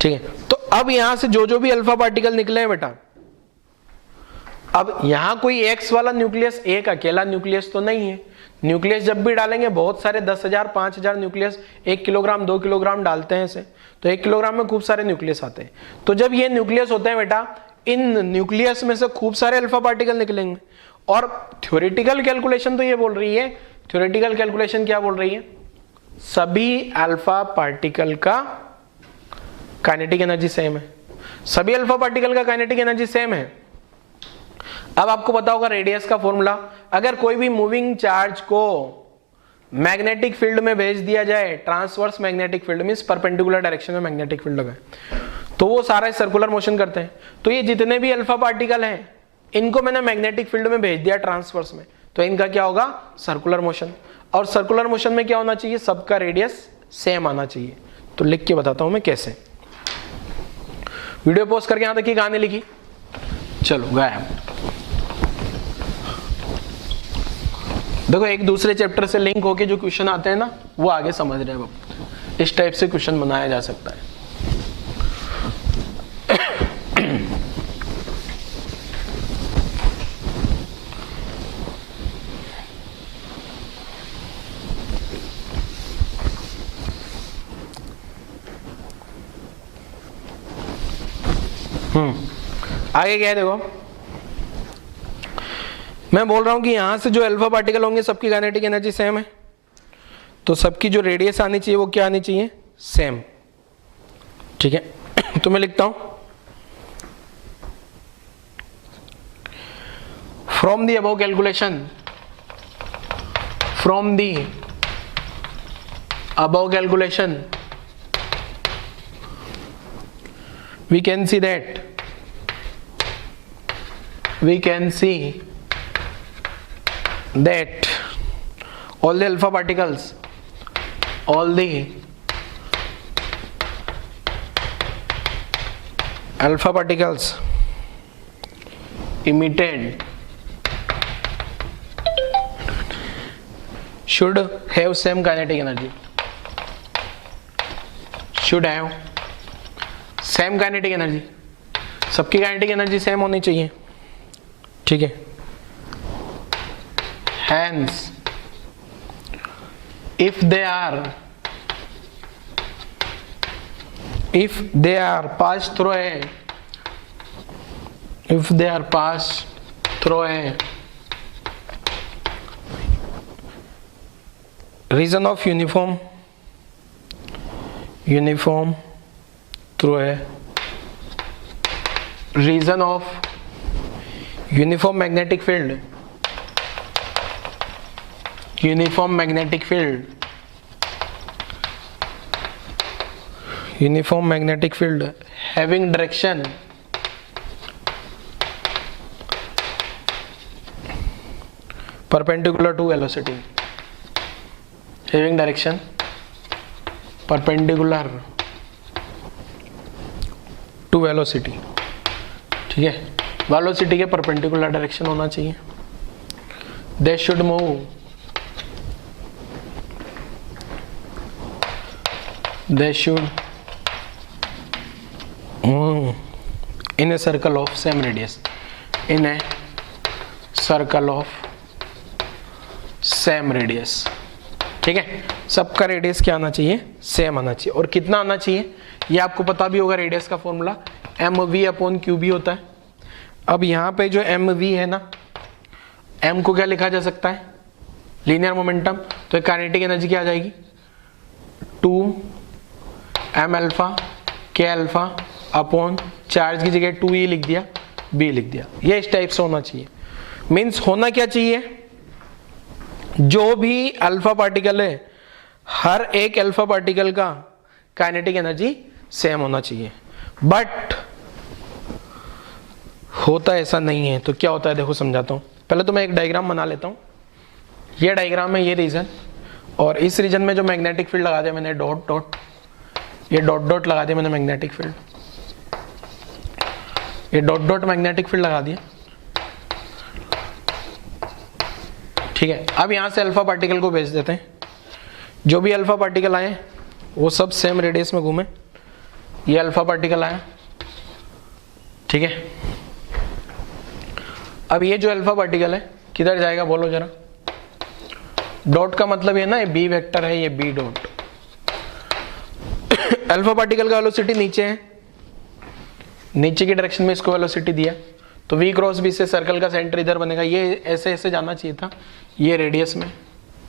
ठीक है, तो अब यहां से जो जो भी अल्फा पार्टिकल निकले हैं बेटा, अब यहां कोई एक्स वाला न्यूक्लियस, एक अकेला न्यूक्लियस तो नहीं है। न्यूक्लियस जब भी डालेंगे बहुत सारे 10,000 5,000 न्यूक्लियस 1 किलोग्राम 2 किलोग्राम डालते हैं इसे, तो 1 किलोग्राम में खूब सारे न्यूक्लियस आते हैं। तो जब ये न्यूक्लियस होते हैं बेटा, इन न्यूक्लियस में से खूब सारे अल्फा पार्टिकल निकलेंगे। और थ्योरेटिकल कैलकुलेशन तो ये बोल रही है, थ्योरेटिकल कैलकुलेशन क्या बोल रही है, सभी अल्फा पार्टिकल का काइनेटिक एनर्जी सेम है, सभी अल्फा पार्टिकल का काइनेटिक एनर्जी सेम है। अब आपको पता होगा रेडियस का फॉर्मूला, अगर कोई भी मूविंग चार्ज को मैग्नेटिक फील्ड में भेज दिया जाए, transverse magnetic field means perpendicular direction में मैग्नेटिक फील्ड लगा है, तो वो सारा सर्कुलर मोशन करते हैं। तो ये जितने भी अल्फा पार्टिकल हैं इनको मैंने मैग्नेटिक फील्ड में भेज दिया ट्रांसवर्स में, तो इनका क्या होगा, सर्कुलर मोशन। और सर्कुलर मोशन में क्या होना चाहिए, सबका रेडियस सेम आना चाहिए। तो लिख के बताता हूं मैं कैसे, वीडियो पोस्ट करके यहां तक की कहानी लिखी, चलो गायब। देखो एक दूसरे चैप्टर से लिंक होके जो क्वेश्चन आते हैं ना वो आगे समझ रहे हैं, इस टाइप से क्वेश्चन बनाया जा सकता है। आगे क्या है देखो, मैं बोल रहा हूं कि यहां से जो अल्फा पार्टिकल होंगे सबकी काइनेटिक एनर्जी सेम है, तो सबकी जो रेडियस आनी चाहिए वो क्या आनी चाहिए, सेम। ठीक है, तो मैं लिखता हूं from the above calculation, from the above calculation we can see that all the alpha particles emitted should have same kinetic energy, should have same kinetic energy, सबकी काइनेटिक एनर्जी सेम होनी चाहिए। ठीक है, hence if they are passed through a region of uniform through a region of uniform magnetic field, having direction perpendicular to velocity, to velocity. ठीक है, velocity के perpendicular direction होना चाहिए। They should move in a circle of same radius, ठीक है, सबका radius क्या आना चाहिए, सेम आना चाहिए। और कितना आना चाहिए ये आपको पता भी होगा, रेडियस का फॉर्मूला mv/qb होता है। अब यहाँ पे जो mv है ना, m को क्या लिखा जा सकता है, लीनियर मोमेंटम, तो काइनेटिक एनर्जी क्या आ जाएगी, 2m alpha k alpha upon charge की जगह 2e लिख दिया, b लिख दिया। ये इस टाइप से होना चाहिए। मीन्स होना क्या चाहिए, जो भी अल्फा पार्टिकल है हर एक अल्फा पार्टिकल का काइनेटिक एनर्जी सेम होना चाहिए। बट होता ऐसा नहीं है। तो क्या होता है देखो समझाता हूं। पहले तो मैं एक डायग्राम बना लेता हूं। ये डायग्राम है, ये रीजन, और इस रीजन में जो मैग्नेटिक फील्ड लगा दिया मैंने डॉट डॉट, ये डॉट डॉट लगा दिया मैंने मैग्नेटिक फील्ड, ये डॉट डॉट मैग्नेटिक फील्ड लगा दिया। ठीक है, अब यहां से अल्फा पार्टिकल को भेज देते हैं। जो भी अल्फा पार्टिकल आए वो सब सेम रेडियस में घूमे। ये अल्फा पार्टिकल आया, ठीक है। अब ये जो अल्फा पार्टिकल है किधर जाएगा बोलो जरा। डॉट का मतलब ये ना, ये बी वेक्टर है, ये बी डॉट। अल्फा पार्टिकल का वेलोसिटी नीचे है, नीचे की डायरेक्शन में इसको वेलोसिटी दिया, तो v क्रॉस बी से सर्कल का सेंटर इधर बनेगा। ये ऐसे ऐसे जाना चाहिए था, ये रेडियस में,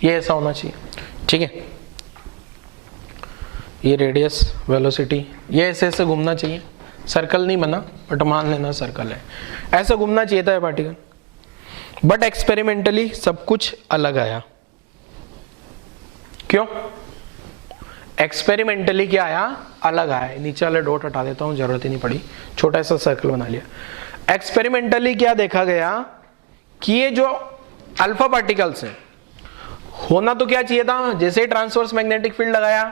ये ऐसा होना चाहिए, ठीक है। ये रेडियस वेलोसिटी, ये ऐसे ऐसे घूमना चाहिए। सर्कल नहीं बना बट मान लेना सर्कल है, ऐसा घूमना चाहिए था ये पार्टिकल। बट एक्सपेरिमेंटली सब कुछ अलग आया। क्यों? एक्सपेरिमेंटली क्या आया, अलग आया। नीचे वाले डॉट हटा देता हूं, जरूरत ही नहीं पड़ी, छोटा सा सर्कल बना लिया। एक्सपेरिमेंटली क्या देखा गया कि ये जो अल्फा पार्टिकल्स हैं, होना तो क्या चाहिए था, जैसे ही ट्रांसवर्स मैग्नेटिक फील्ड लगाया,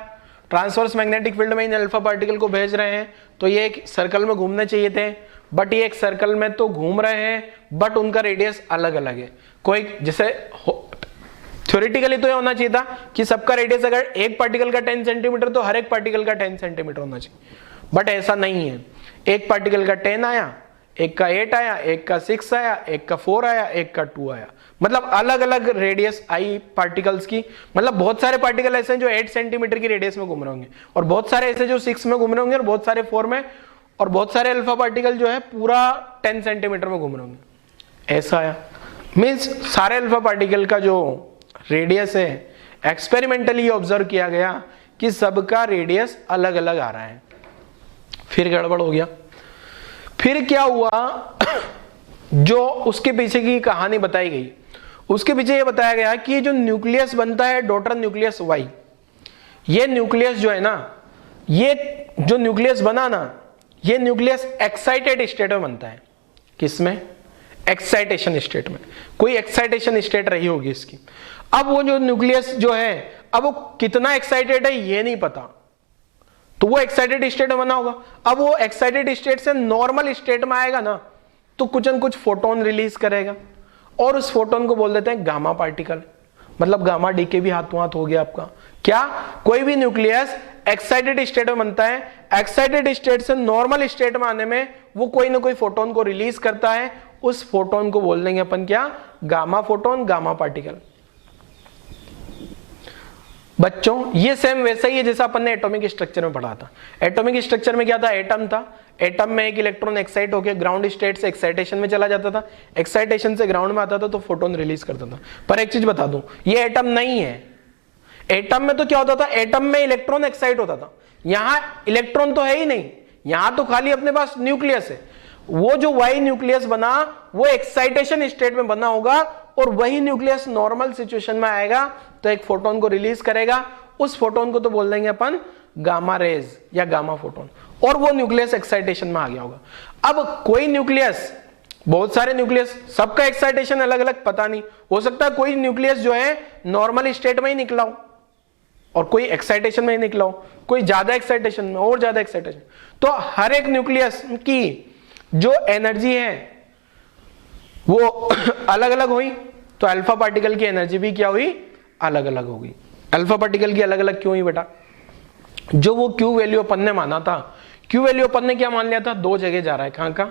ट्रांसवर्स मैग्नेटिक फील्ड में इन अल्फा पार्टिकल को भेज रहे हैं, तो ये एक सर्कल में घूमने चाहिए थे। बट ये एक सर्कल में तो घूम रहे हैं, बट उनका रेडियस अलग अलग है। कोई जैसे थ्योरेटिकली तो ये होना चाहिए था कि सबका रेडियस अगर एक पार्टिकल का 10 सेंटीमीटर तो हर एक पार्टिकल का 10 सेंटीमीटर होना चाहिए। बट ऐसा नहीं है, एक पार्टिकल का 10 आया, एक का 8 आया, एक का 6 आया, एक का 4 आया, एक का 2 आया। मतलब अलग अलग रेडियस आई पार्टिकल्स की। मतलब बहुत सारे पार्टिकल ऐसे हैं जो 8 सेंटीमीटर की रेडियस में घूम रहे होंगे, और बहुत सारे ऐसे जो 6 में घूम रहे होंगे, और बहुत सारे 4 में, और बहुत सारे अल्फा पार्टिकल जो है पूरा 10 सेंटीमीटर में घूम रहे होंगे। ऐसा आया। मीन्स सारे अल्फा पार्टिकल का जो रेडियस है एक्सपेरिमेंटली ऑब्जर्व किया गया कि सबका रेडियस अलग अलग आ रहा है। फिर गड़बड़ हो गया। फिर क्या हुआ जो उसके पीछे की कहानी बताई गई, उसके पीछे ये बताया गया कि जो न्यूक्लियस बनता है डॉटर न्यूक्लियस वाई, ये न्यूक्लियस जो है ना, ये जो न्यूक्लियस बना ना, ये न्यूक्लियस एक्साइटेड स्टेट में बनता है। किसमें? एक्साइटेशन स्टेट में। कोई एक्साइटेशन स्टेट रही होगी इसकी। अब वो जो न्यूक्लियस जो है, अब वो कितना एक्साइटेड है ये नहीं पता, तो वो एक्साइटेड स्टेट में बना होगा। अब वो एक्साइटेड स्टेट से नॉर्मल स्टेट में आएगा ना, तो कुछ न कुछ फोटोन रिलीज करेगा, और उस फोटोन को बोल देते हैं गामा पार्टिकल। मतलब गामा डीके भी हाथों हाथ हो गया आपका। क्या? कोई भी न्यूक्लियस एक्साइटेड स्टेट में बनता है, एक्साइटेड स्टेट से नॉर्मल स्टेट में आने में वो कोई ना कोई फोटोन को रिलीज करता है, उस फोटोन को बोल देंगे अपन क्या? Gamma photon, gamma particle. बच्चों ये सेम वैसा ही है जैसा अपन ने एटॉमिक स्ट्रक्चर में पढ़ा था। एटॉमिक स्ट्रक्चर में क्या था? एटम था। एटम में एक इलेक्ट्रॉन एक्साइट होकर ग्राउंड स्टेट से एक्साइटेशन में चला जाता था, एक्साइटेशन से ग्राउंड में आता था तो फोटोन रिलीज करता था। पर एक चीज बता दूं, ये एटम नहीं है। एटम में तो क्या होता था? एटम में इलेक्ट्रॉन एक्साइट होता था। यहां इलेक्ट्रॉन तो है ही नहीं, यहां तो खाली अपने पास न्यूक्लियस है। वो जो वाई न्यूक्लियस बना वो एक्साइटेशन स्टेट में बना होगा, और वही न्यूक्लियस नॉर्मल सिचुएशन में आएगा तो एक फोटोन को रिलीज करेगा। उस फोटोन को तो बोल देंगे अपन गामा रेज या गामा फोटोन, और वो न्यूक्लियस एक्साइटेशन में आ गया होगा। अब कोई न्यूक्लियस, बहुत सारे न्यूक्लियस, सबका एक्साइटेशन अलग अलग पता नहीं, हो सकता है कोई न्यूक्लियस जो है नॉर्मल स्टेट में ही निकला हो और कोई एक्साइटेशन में ही निकला हो, कोई ज्यादा एक्साइटेशन में और ज्यादा एक्साइटेशन। तो हर एक न्यूक्लियस की जो एनर्जी है वो अलग अलग हुई, तो अल्फा पार्टिकल की एनर्जी भी क्या हुई? अलग अलग होगी। अल्फा पार्टिकल की अलग अलग क्यों हुई बेटा? जो वो क्यू वैल्यू अपन ने माना था, क्यू वैल्यू अपन ने क्या मान लिया था? दो जगह जा रहा है। कहां का?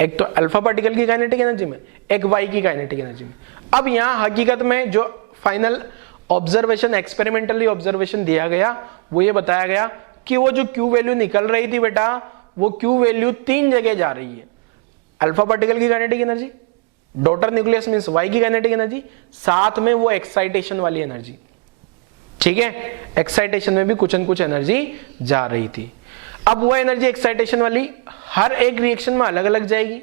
एक तो अल्फा पार्टिकल की काइनेटिक एनर्जी में, एक वाई की काइनेटिक एनर्जी में। अब यहां हकीकत में जो फाइनल ऑब्जर्वेशन, एक्सपेरिमेंटली ऑब्जर्वेशन दिया गया, वो ये बताया गया कि वो जो क्यू वैल्यू निकल रही थी बेटा, वो क्यू वैल्यू तीन जगह जा रही है। अल्फा पार्टिकल की kinetic energy, daughter nucleus means Y की काइनेटिक एनर्जी, साथ में वो एक्साइटेशन वाली एनर्जी। ठीक है, एक्साइटेशन में भी कुछ न कुछ एनर्जी जा रही थी। अब वो एनर्जी एक्साइटेशन वाली हर एक रिएक्शन में अलग अलग जाएगी,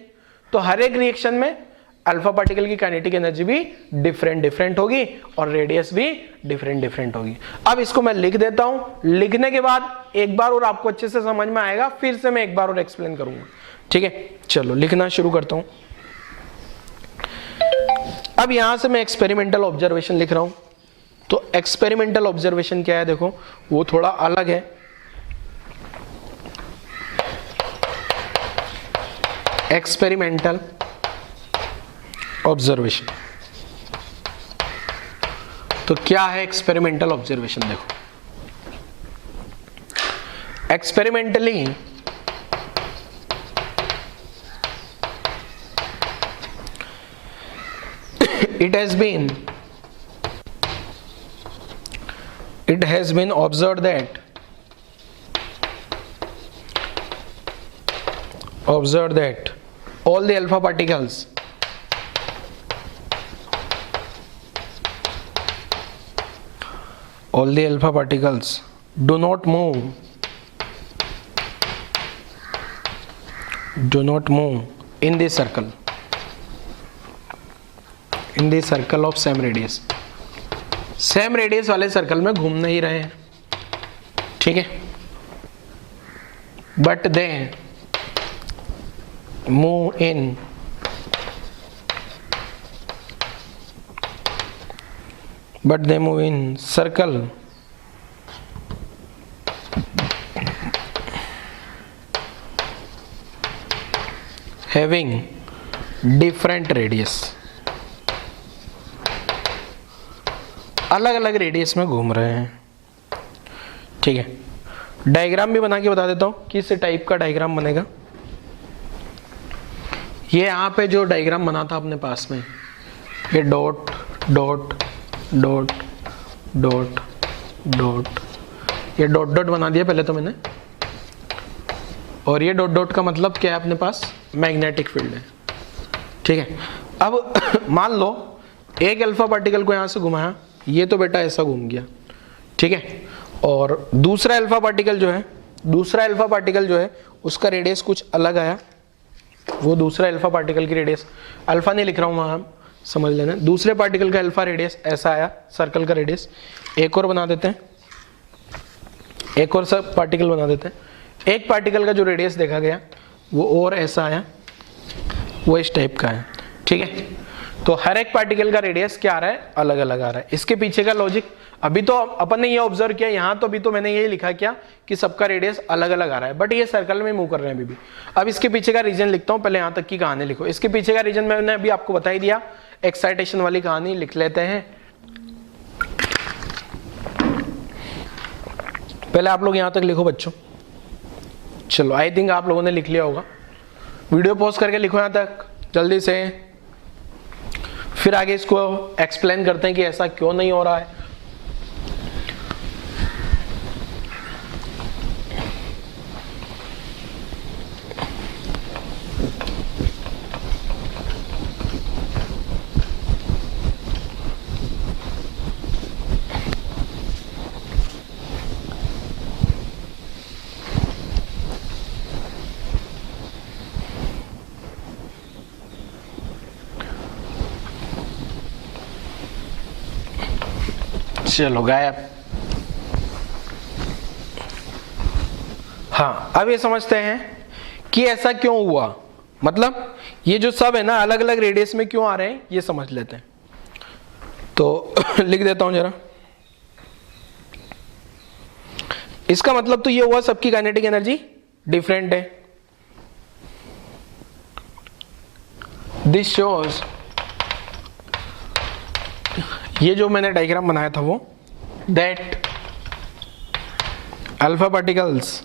तो हर एक रिएक्शन में अल्फा पार्टिकल की काइनेटिक एनर्जी भी डिफरेंट डिफरेंट होगी और रेडियस भी डिफरेंट डिफरेंट होगी। अब इसको मैं लिख देता हूं, लिखने के बाद एक बार और आपको अच्छे से समझ में आएगा, फिर से मैं एक बार और एक्सप्लेन करूंगा। ठीक है, चलो लिखना शुरू करता हूं। अब यहां से मैं एक्सपेरिमेंटल ऑब्जर्वेशन लिख रहा हूं। तो एक्सपेरिमेंटल ऑब्जर्वेशन क्या है? देखो वो थोड़ा अलग है। एक्सपेरिमेंटल ऑब्जर्वेशन, तो क्या है एक्सपेरिमेंटल ऑब्जर्वेशन? देखो experimentally it has been observed that all the alpha particles do not move in the circle of same radius। Same radius वाले सर्कल में घूम नहीं रहे हैं, ठीक है, but they move in circle having different radius. अलग अलग रेडियस में घूम रहे हैं, ठीक है। डायग्राम भी बना के बता देता हूं किस टाइप का डायग्राम बनेगा। ये यहाँ पे जो डायग्राम बना था अपने पास में, ये dot dot dot dot dot, ये डॉट डॉट बना दिया पहले तो मैंने, और ये डॉट डॉट का मतलब क्या है? अपने पास मैग्नेटिक फील्ड है, ठीक है। अब मान लो एक अल्फा पार्टिकल को यहां से घुमाया, ये तो बेटा ऐसा घूम गया, ठीक है, और दूसरा अल्फा पार्टिकल जो है उसका रेडियस कुछ अलग आया, वो दूसरा अल्फा पार्टिकल की रेडियस, अल्फा नहीं लिख रहा हूं वहां, समझ लेना, दूसरे पार्टिकल का अल्फा रेडियस ऐसा आया, सर्कल का रेडियस। एक और बना देते हैं, एक और सब पार्टिकल बना देते हैं। एक पार्टिकल का जो रेडियस देखा गया वो और ऐसा आया, वो इस टाइप का है, ठीक है। तो हर एक पार्टिकल का रेडियस क्या आ रहा है, अलग अलग आ रहा है। इसके पीछे का लॉजिक अभी तो अपन ने ये ऑब्जर्व किया, यहाँ तो अभी तो मैंने ये लिखा क्या कि सबका रेडियस अलग अलग आ रहा है, बट ये सर्कल में मूव कर रहे हैं अभी भी। अब इसके पीछे का रीजन लिखता हूँ, पहले यहाँ तक की कहानी लिखो। इसके पीछे का रीजन मैंने अभी आपको बता ही दिया, एक्साइटेशन वाली कहानी लिख लेते हैं। पहले आप लोग यहाँ तक लिखो बच्चों, चलो आई थिंक आप लोगों ने लिख लिया होगा। वीडियो पॉज करके लिखो यहाँ तक जल्दी से, फिर आगे इसको एक्सप्लेन करते हैं कि ऐसा क्यों नहीं हो रहा है। चलो गायब। हाँ, अब ये समझते हैं कि ऐसा क्यों हुआ, मतलब ये जो सब है ना अलग अलग रेडियस में क्यों आ रहे हैं, ये समझ लेते हैं। तो लिख देता हूं जरा। इसका मतलब तो ये हुआ सबकी काइनेटिक एनर्जी डिफरेंट है। दिस शोज, ये जो मैंने डायग्राम बनाया था वो, that alpha particles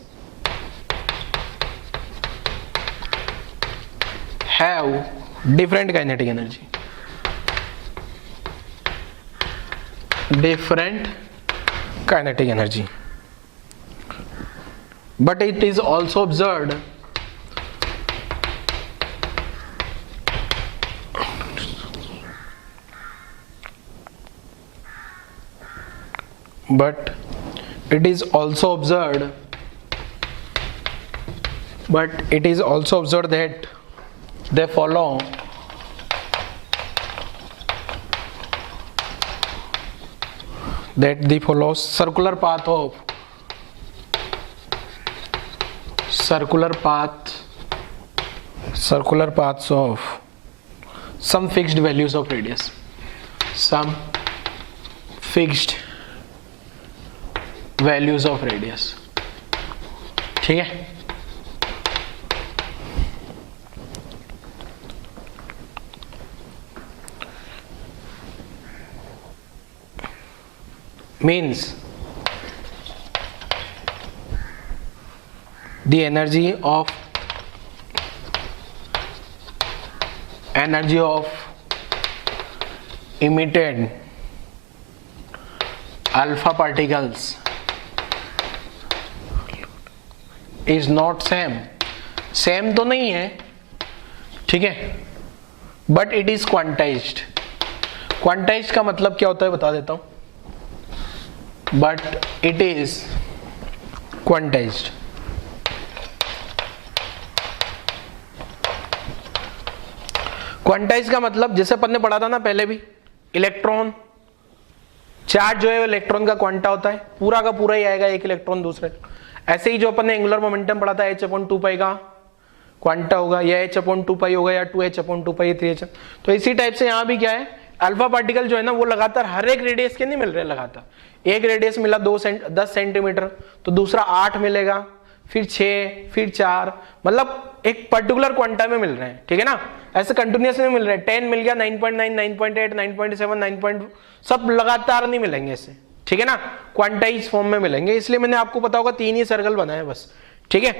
have different kinetic energy, but it is also observed that they follow circular paths of some fixed values of radius, ठीक है। means the energy of emitted alpha particles is not same तो नहीं है, ठीक है, but it is quantized का मतलब क्या होता है बता देता हूं, but it is quantized। Quantize का मतलब जैसे अपन ने पढ़ा था ना पहले भी, इलेक्ट्रॉन चार्ज जो है इलेक्ट्रॉन का क्वांटा होता है, पूरा का पूरा ही आएगा एक इलेक्ट्रॉन दूसरे। ऐसे ही जो अपन ने एंगुलर मोमेंटम पढ़ा था h/2π का क्वांटा होगा, या h/2π होगा, या 2h/2π 3h। तो इसी टाइप से यहाँ भी क्या है, अल्फा पार्टिकल जो है ना वो लगातार हर एक रेडियस के नहीं मिल रहे लगातार। एक रेडियस मिला 10 सेंटीमीटर तो दूसरा 8 मिलेगा, फिर 6, फिर 4, मतलब एक पर्टिकुलर क्वांटा में मिल रहे हैं, ठीक है ना। ऐसे कंटिन्यूस में मिल रहे हैं, 10 मिल गया, 9.9, 9.8, 9.7, 9. सब लगातार नहीं मिलेंगे ऐसे, ठीक है ना, क्वांटाइज फॉर्म में मिलेंगे। इसलिए मैंने आपको पता होगा 3 ही सर्कल बनाए बस, ठीक है।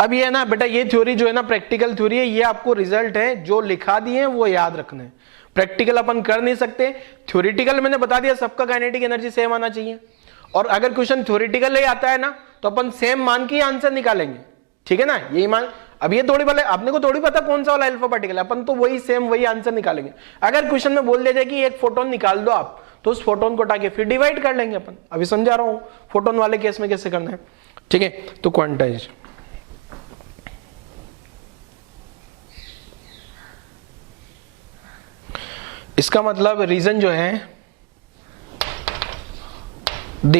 अब ये ना बेटा, ये थ्योरी जो है ना प्रैक्टिकल थ्योरी है, ये आपको रिजल्ट है जो लिखा दिए वो याद रखना है। प्रैक्टिकल अपन कर नहीं सकते, थ्योरेटिकल मैंने बता दिया सबका काइनेटिक एनर्जी सेम आना चाहिए। और अगर क्वेश्चन थ्योरेटिकल ही आता है ना तो अपन सेम मान के आंसर निकालेंगे, ठीक है ना। यही मान, अब ये थोड़ी वाले अपने को थोड़ी पता कौन सा वाला अल्फा पार्टिकल है, अपन तो वही सेम वही आंसर निकालेंगे। अगर क्वेश्चन में बोल दिया जाए कि एक फोटोन निकाल दो आप, तो उस फोटोन को उठा के फिर डिवाइड कर लेंगे अपन। अभी समझा रहा हूं फोटोन वाले केस में कैसे करना है, ठीक है। तो क्वांटाइज, इसका मतलब रीजन जो है, the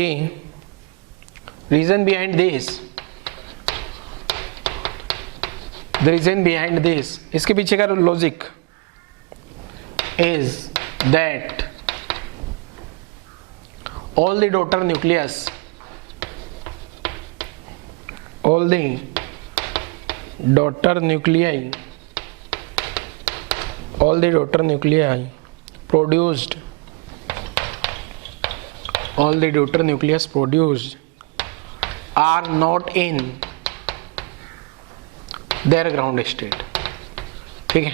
reason behind this, the reason behind this, इसके पीछे का logic is that all the daughter nucleus, all the daughter nuclei, all the daughter nuclei produced, all the daughter nucleus produced are not in their ground state, ठीक है,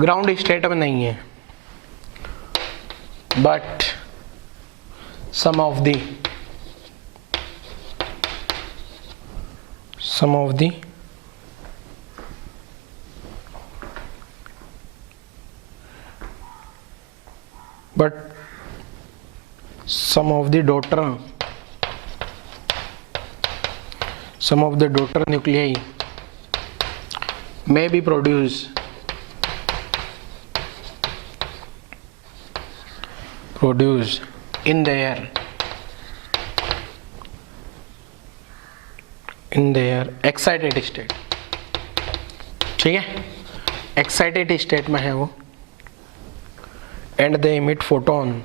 ground state में नहीं है, but some of the daughter nuclei may be produced in their excited state, ठीक है, excited state में है वो, and they emit photon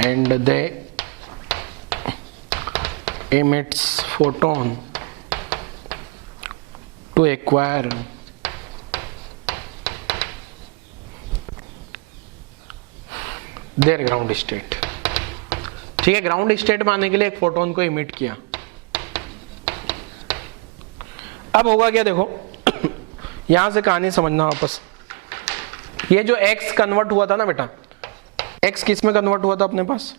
and they emits photon to acquire their ground state, ठीक है। ग्राउंड स्टेट में आने के लिए एक फोटोन को इमिट किया। अब होगा क्या, देखो यहां से कहानी समझना वापस। ये जो x कन्वर्ट हुआ था ना बेटा, x किस में कन्वर्ट हुआ था अपने पास,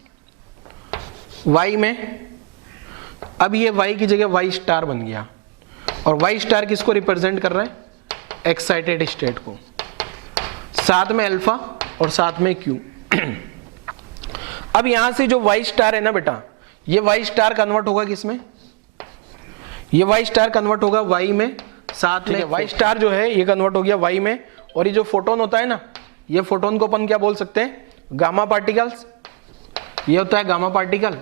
y में। अब ये y की जगह y स्टार बन गया, और y स्टार किसको रिप्रेजेंट कर रहा है, एक्साइटेड स्टेट को, साथ में अल्फा और साथ में q। अब यहां से जो y स्टार है ना बेटा, ये y स्टार कन्वर्ट होगा किसमें, ये y स्टार कन्वर्ट होगा y में, साथ में y स्टार जो है ये कन्वर्ट हो गया y में, और ये जो फोटोन होता है ना, ये फोटोन को अपन क्या बोल सकते हैं, गामा पार्टिकल्स, ये होता है गामा पार्टिकल।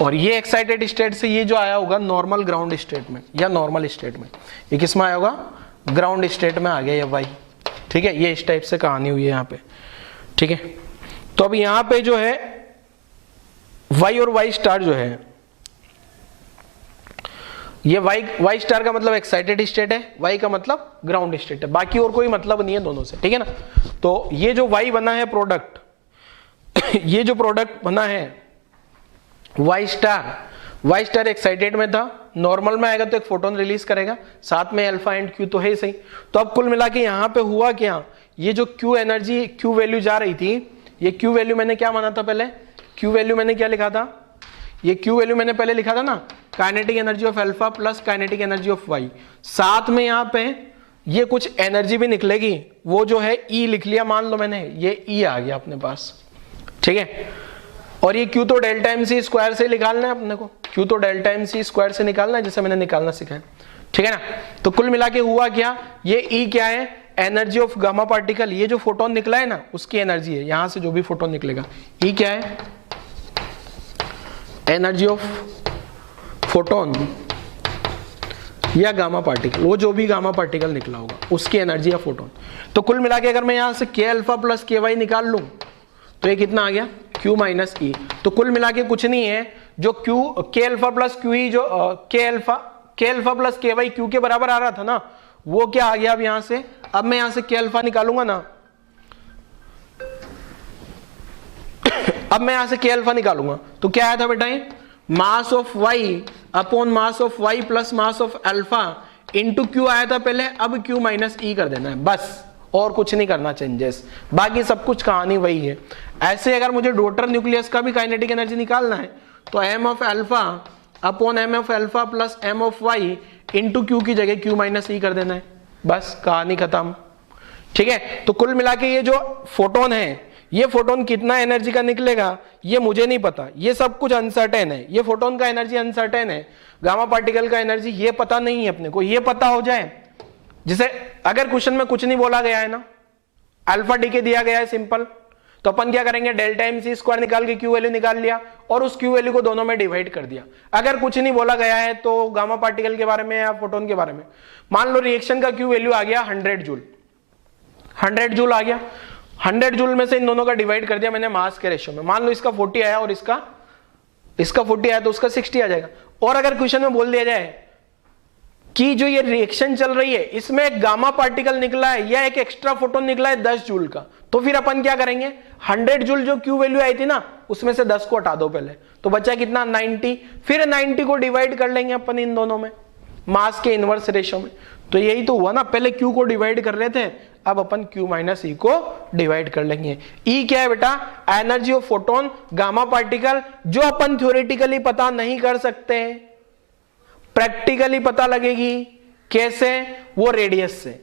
और ये एक्साइटेड स्टेट से ये जो आया होगा नॉर्मल ग्राउंड स्टेट में या नॉर्मल स्टेट में, ये किस में आया होगा, ग्राउंड स्टेट में आ गया ये y, ठीक है। ये इस टाइप से कहानी हुई है यहाँ पे, ठीक है। तो अब यहां पे जो है y और y स्टार जो है, ये y स्टार का मतलब एक्साइटेड स्टेट है, y का मतलब ग्राउंड स्टेट है, बाकी और कोई मतलब नहीं है दोनों से, ठीक है ना। तो ये जो y बना है प्रोडक्ट ये जो प्रोडक्ट बना है y स्टार एक्साइटेड में था, नॉर्मल में आएगा तो एक फोटोन रिलीज करेगा, साथ में अल्फा एंड q तो है ही सही। तो अब कुल मिला के यहाँ पे हुआ क्या, ये जो q एनर्जी q वैल्यू जा रही थी, ये q वैल्यू मैंने क्या माना था पहले, q वैल्यू मैंने क्या लिखा था, ये q वैल्यू मैंने पहले लिखा था ना, kinetic energy of alpha plus kinetic energy of y, साथ में यहाँ पे ये कुछ एनर्जी भी निकलेगी, वो जो है E लिख लिया मान लो मैंने, ये E आ गया अपने पास, ठीक है। और ये Q तो डेल्टा MC स्क्वायर से निकालना है अपने को, Q तो डेल्टा MC स्क्वायर से निकालना है, जैसे मैंने निकालना सिखाया, ठीक है ना। तो कुल मिला के हुआ क्या, ये E क्या है, एनर्जी ऑफ गामा पार्टिकल, ये जो फोटोन निकला है ना उसकी एनर्जी है, यहां से जो भी फोटोन निकलेगा, E क्या है, एनर्जी ऑफ फोटोन या गामा पार्टिकल, वो जो भी गामा पार्टिकल निकला होगा उसकी एनर्जी या फोटोन। तो कुल मिला के अगर मैं यहां से k अल्फा प्लस के वाई निकाल लूं तो ये कितना आ गया, Q माइनस E। तो कुल मिला के कुछ नहीं है, जो k alpha plus Q E, जो k अल्फा प्लस के वाई Q के बराबर आ रहा था ना, वो क्या आ गया अब यहां से। अब मैं यहां से k अल्फा निकालूंगा ना, अब मैं यहां से k अल्फा निकालूंगा तो क्या आया था बेटा, ये mass of y upon mass of y plus mass of alpha into Q आया था पहले, अब Q माइनस E कर देना है बस, और कुछ नहीं करना चेंजेस, बाकी सब कुछ कहानी वही है। ऐसे अगर मुझे डॉटर न्यूक्लियस का भी काइनेटिक एनर्जी निकालना है तो m of alpha upon M of alpha plus M of Y into Q की जगह क्यू माइनस ई कर देना है, बस कहानी खत्म। ठीक है, तो कुल मिला के ये जो फोटोन है, ये फोटोन कितना एनर्जी का निकलेगा ये मुझे नहीं पता, ये सब कुछ अनसर्टेन है, ये फोटोन का एनर्जी अनसर्टेन है, गामा पार्टिकल का एनर्जी ये पता नहीं है अपने को। ये पता हो जाए, जैसे अगर क्वेश्चन में कुछ नहीं बोला गया है ना, अल्फा डीके दिया गया है सिंपल, तो अपन क्या करेंगे, डेल्टा एम सी स्क्वायर निकाल के क्यू वैल्यू निकाल लिया और उस क्यू वैल्यू को दोनों में डिवाइड कर दिया। अगर कुछ नहीं बोला गया है तो गामा पार्टिकल के बारे में या फोटोन के बारे में, मान लो रिएक्शन का क्यू वैल्यू आ गया 100 जूल, 100 जूल आ गया, 100 जूल में से इन दोनों का डिवाइड कर दिया मैंने मास के रेशियो में, मान लो इसका 40 आया और इसका 40 आया तो उसका 60 आ जाएगा। और अगर क्वेश्चन में बोल दिया जाए कि जो ये रिएक्शन चल रही है इसमें एक गामा पार्टिकल निकला है या एक एक्स्ट्रा फोटोन निकला है 10 जूल का, तो फिर अपन क्या करेंगे, 100 जूल जो क्यू वैल्यू आई थी ना उसमें से 10 को हटा दो पहले, तो बचा कितना 90, फिर 90 को डिवाइड कर लेंगे अपन इन दोनों में मास के इनवर्स रेशियो में। तो यही तो हुआ ना, पहले क्यू को डिवाइड कर रहे थे, अब अपन Q माइनस ई को डिवाइड कर लेंगे। ई क्या है बेटा, energy of photon gamma particle, जो अपन थ्योरेटिकली पता नहीं कर सकते, प्रैक्टिकली पता लगेगी। कैसे, वो रेडियस से।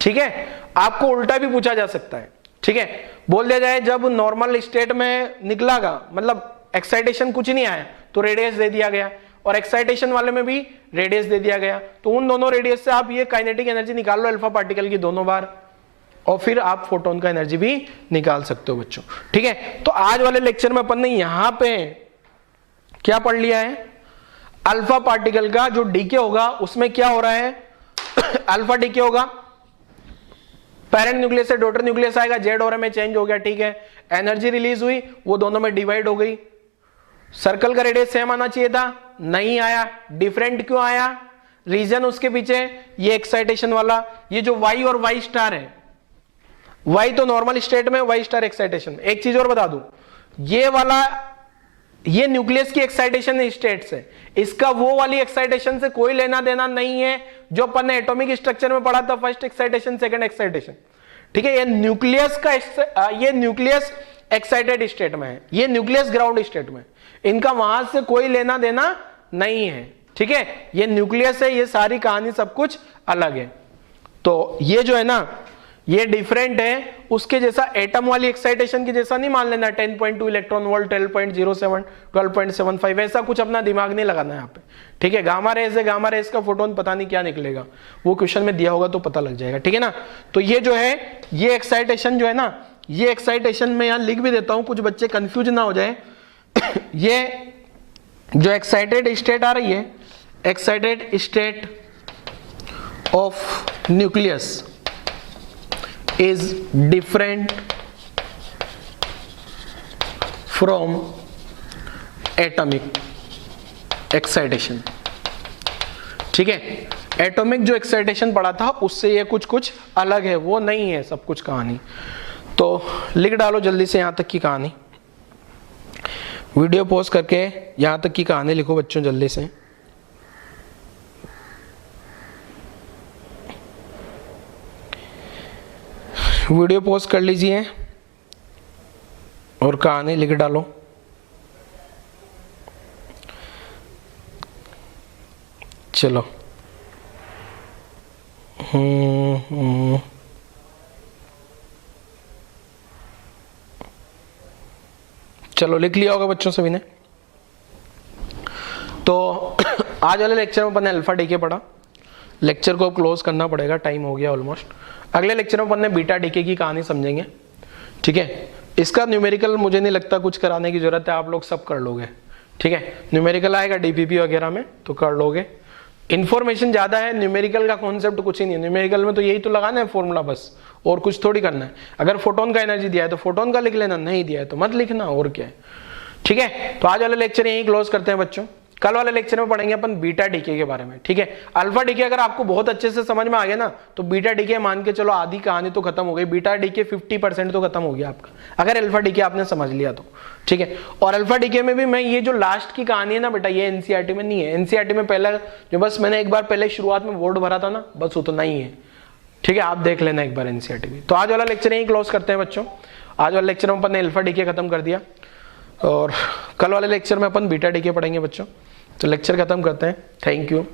ठीक है, आपको उल्टा भी पूछा जा सकता है। ठीक है, बोल दिया जाए जब नॉर्मल स्टेट में निकलागा, मतलब एक्साइटेशन कुछ नहीं आया तो रेडियस दे दिया गया, और एक्साइटेशन वाले में भी रेडियस दे दिया गया, तो उन दोनों रेडियस से आप ये काइनेटिक एनर्जी निकाल लो अल्फा पार्टिकल की दोनों बार, और फिर आप फोटोन का एनर्जी भी निकाल सकते हो बच्चों। ठीक है, तो आज वाले लेक्चर में अपन ने यहां पे क्या पढ़ लिया है, अल्फा पार्टिकल का जो डीके होगा उसमें क्या हो रहा है अल्फा डीके होगा, पेरेंट न्यूक्लियस से डॉटर न्यूक्लियस आएगा, जेड और में चेंज हो गया। ठीक है, एनर्जी रिलीज हुई, वो दोनों में डिवाइड हो गई। सर्कल का रेडियस सेम आना चाहिए था, नहीं आया, डिफरेंट क्यों आया, रीजन उसके पीछे ये एक्साइटेशन वाला, ये जो वाई और वाई स्टार है, वाई तो नॉर्मल स्टेट में, वाई स्टार एक्साइटेशन। एक चीज और बता दूं, ये वाला ये न्यूक्लियस की एक्साइटेशन स्टेट से, इसका वो वाली एक्साइटेशन से कोई लेना देना नहीं है जो अपन ने एटॉमिक स्ट्रक्चर में पढ़ा था, फर्स्ट एक्साइटेशन सेकंड एक्साइटेशन। ठीक है, ये न्यूक्लियस का ये न्यूक्लियस एक्साइटेड स्टेट में है, ये न्यूक्लियस ग्राउंड स्टेट में, इनका वहां से कोई लेना देना नहीं है। ठीक है, ये न्यूक्लियस है, ये सारी कहानी सब कुछ अलग है। तो ये जो है ना ये डिफरेंट है, उसके जैसा एटम वाली एक्साइटेशन की जैसा नहीं मान लेना 10.2 इलेक्ट्रॉन वोल्ट, 12.07, 12.75, ऐसा कुछ अपना दिमाग नहीं लगाना यहाँ पे। ठीक है, गामा रेज है, गामा रेज का फोटोन पता नहीं क्या निकलेगा, वो क्वेश्चन में दिया होगा तो पता लग जाएगा। ठीक है ना, तो ये जो है ये एक्साइटेशन जो है ना, ये एक्साइटेशन में यहाँ लिख भी देता हूँ, कुछ बच्चे कंफ्यूज ना हो जाए ये जो एक्साइटेड स्टेट आ रही है, excited state of nucleus is different from atomic excitation। ठीक है, एटॉमिक जो एक्साइटेशन पढ़ा था उससे ये कुछ कुछ अलग है, वो नहीं है सब कुछ कहानी। तो लिख डालो जल्दी से यहाँ तक की कहानी, वीडियो पॉज करके यहाँ तक की कहानी लिखो बच्चों जल्दी से। वीडियो पॉज कर लीजिए और कहानी लिख डालो। चलो चलो लिख लिया होगा बच्चों सभी ने। तो आज वाले लेक्चर में अपन ने अल्फा डीके पढ़ा, लेक्चर को क्लोज करना पड़ेगा, टाइम हो गया ऑलमोस्ट। अगले लेक्चर में अपन ने बीटा डीके की कहानी समझेंगे। ठीक है, इसका न्यूमेरिकल मुझे नहीं लगता कुछ कराने की जरूरत है, आप लोग सब कर लोगे। ठीक है, न्यूमेरिकल आएगा डीपीपी वगैरह में तो कर लोगे, इन्फॉर्मेशन ज्यादा है, न्यूमेरिकल का कॉन्सेप्ट कुछ ही नहीं है। न्यूमेरिकल में तो यही तो लगाना है फॉर्मूला बस, और कुछ थोड़ी करना है। अगर फोटोन का एनर्जी दिया है तो फोटोन का लिख लेना, नहीं दिया है तो मत लिखना, और क्या है। ठीक है, तो आज वाले लेक्चर यहीं क्लोज करते हैं बच्चों। कल वाले लेक्चर में पढ़ेंगे अपन बीटा डीके के बारे में। ठीक है, अल्फा डीके अगर आपको बहुत अच्छे से समझ में आ गया ना तो बीटा डीके मान के चलो आधी कहानी तो खत्म हो गई, बीटा डीके 50% तो खत्म हो गया आपका, अगर अल्फा डीके आपने समझ लिया तो। ठीक है, और अल्फा डीके में भी मैं ये जो लास्ट की कहानी है ना बेटा, ये एनसीईआरटी में नहीं है। एनसीईआरटी में पहला जो बस मैंने एक बार पहले शुरुआत में बोर्ड भरा था ना, बस उतना ही है। ठीक है, आप देख लेना एक बार एनसीईआरटी में। तो आज वाला लेक्चर यहीं क्लोज करते हैं बच्चों। आज वाले लेक्चर में अपन ने अल्फा डीके खत्म कर दिया और कल वाले लेक्चर में अपन बीटा डीके पढ़ेंगे बच्चों। तो लेक्चर खत्म करते हैं। Thank you.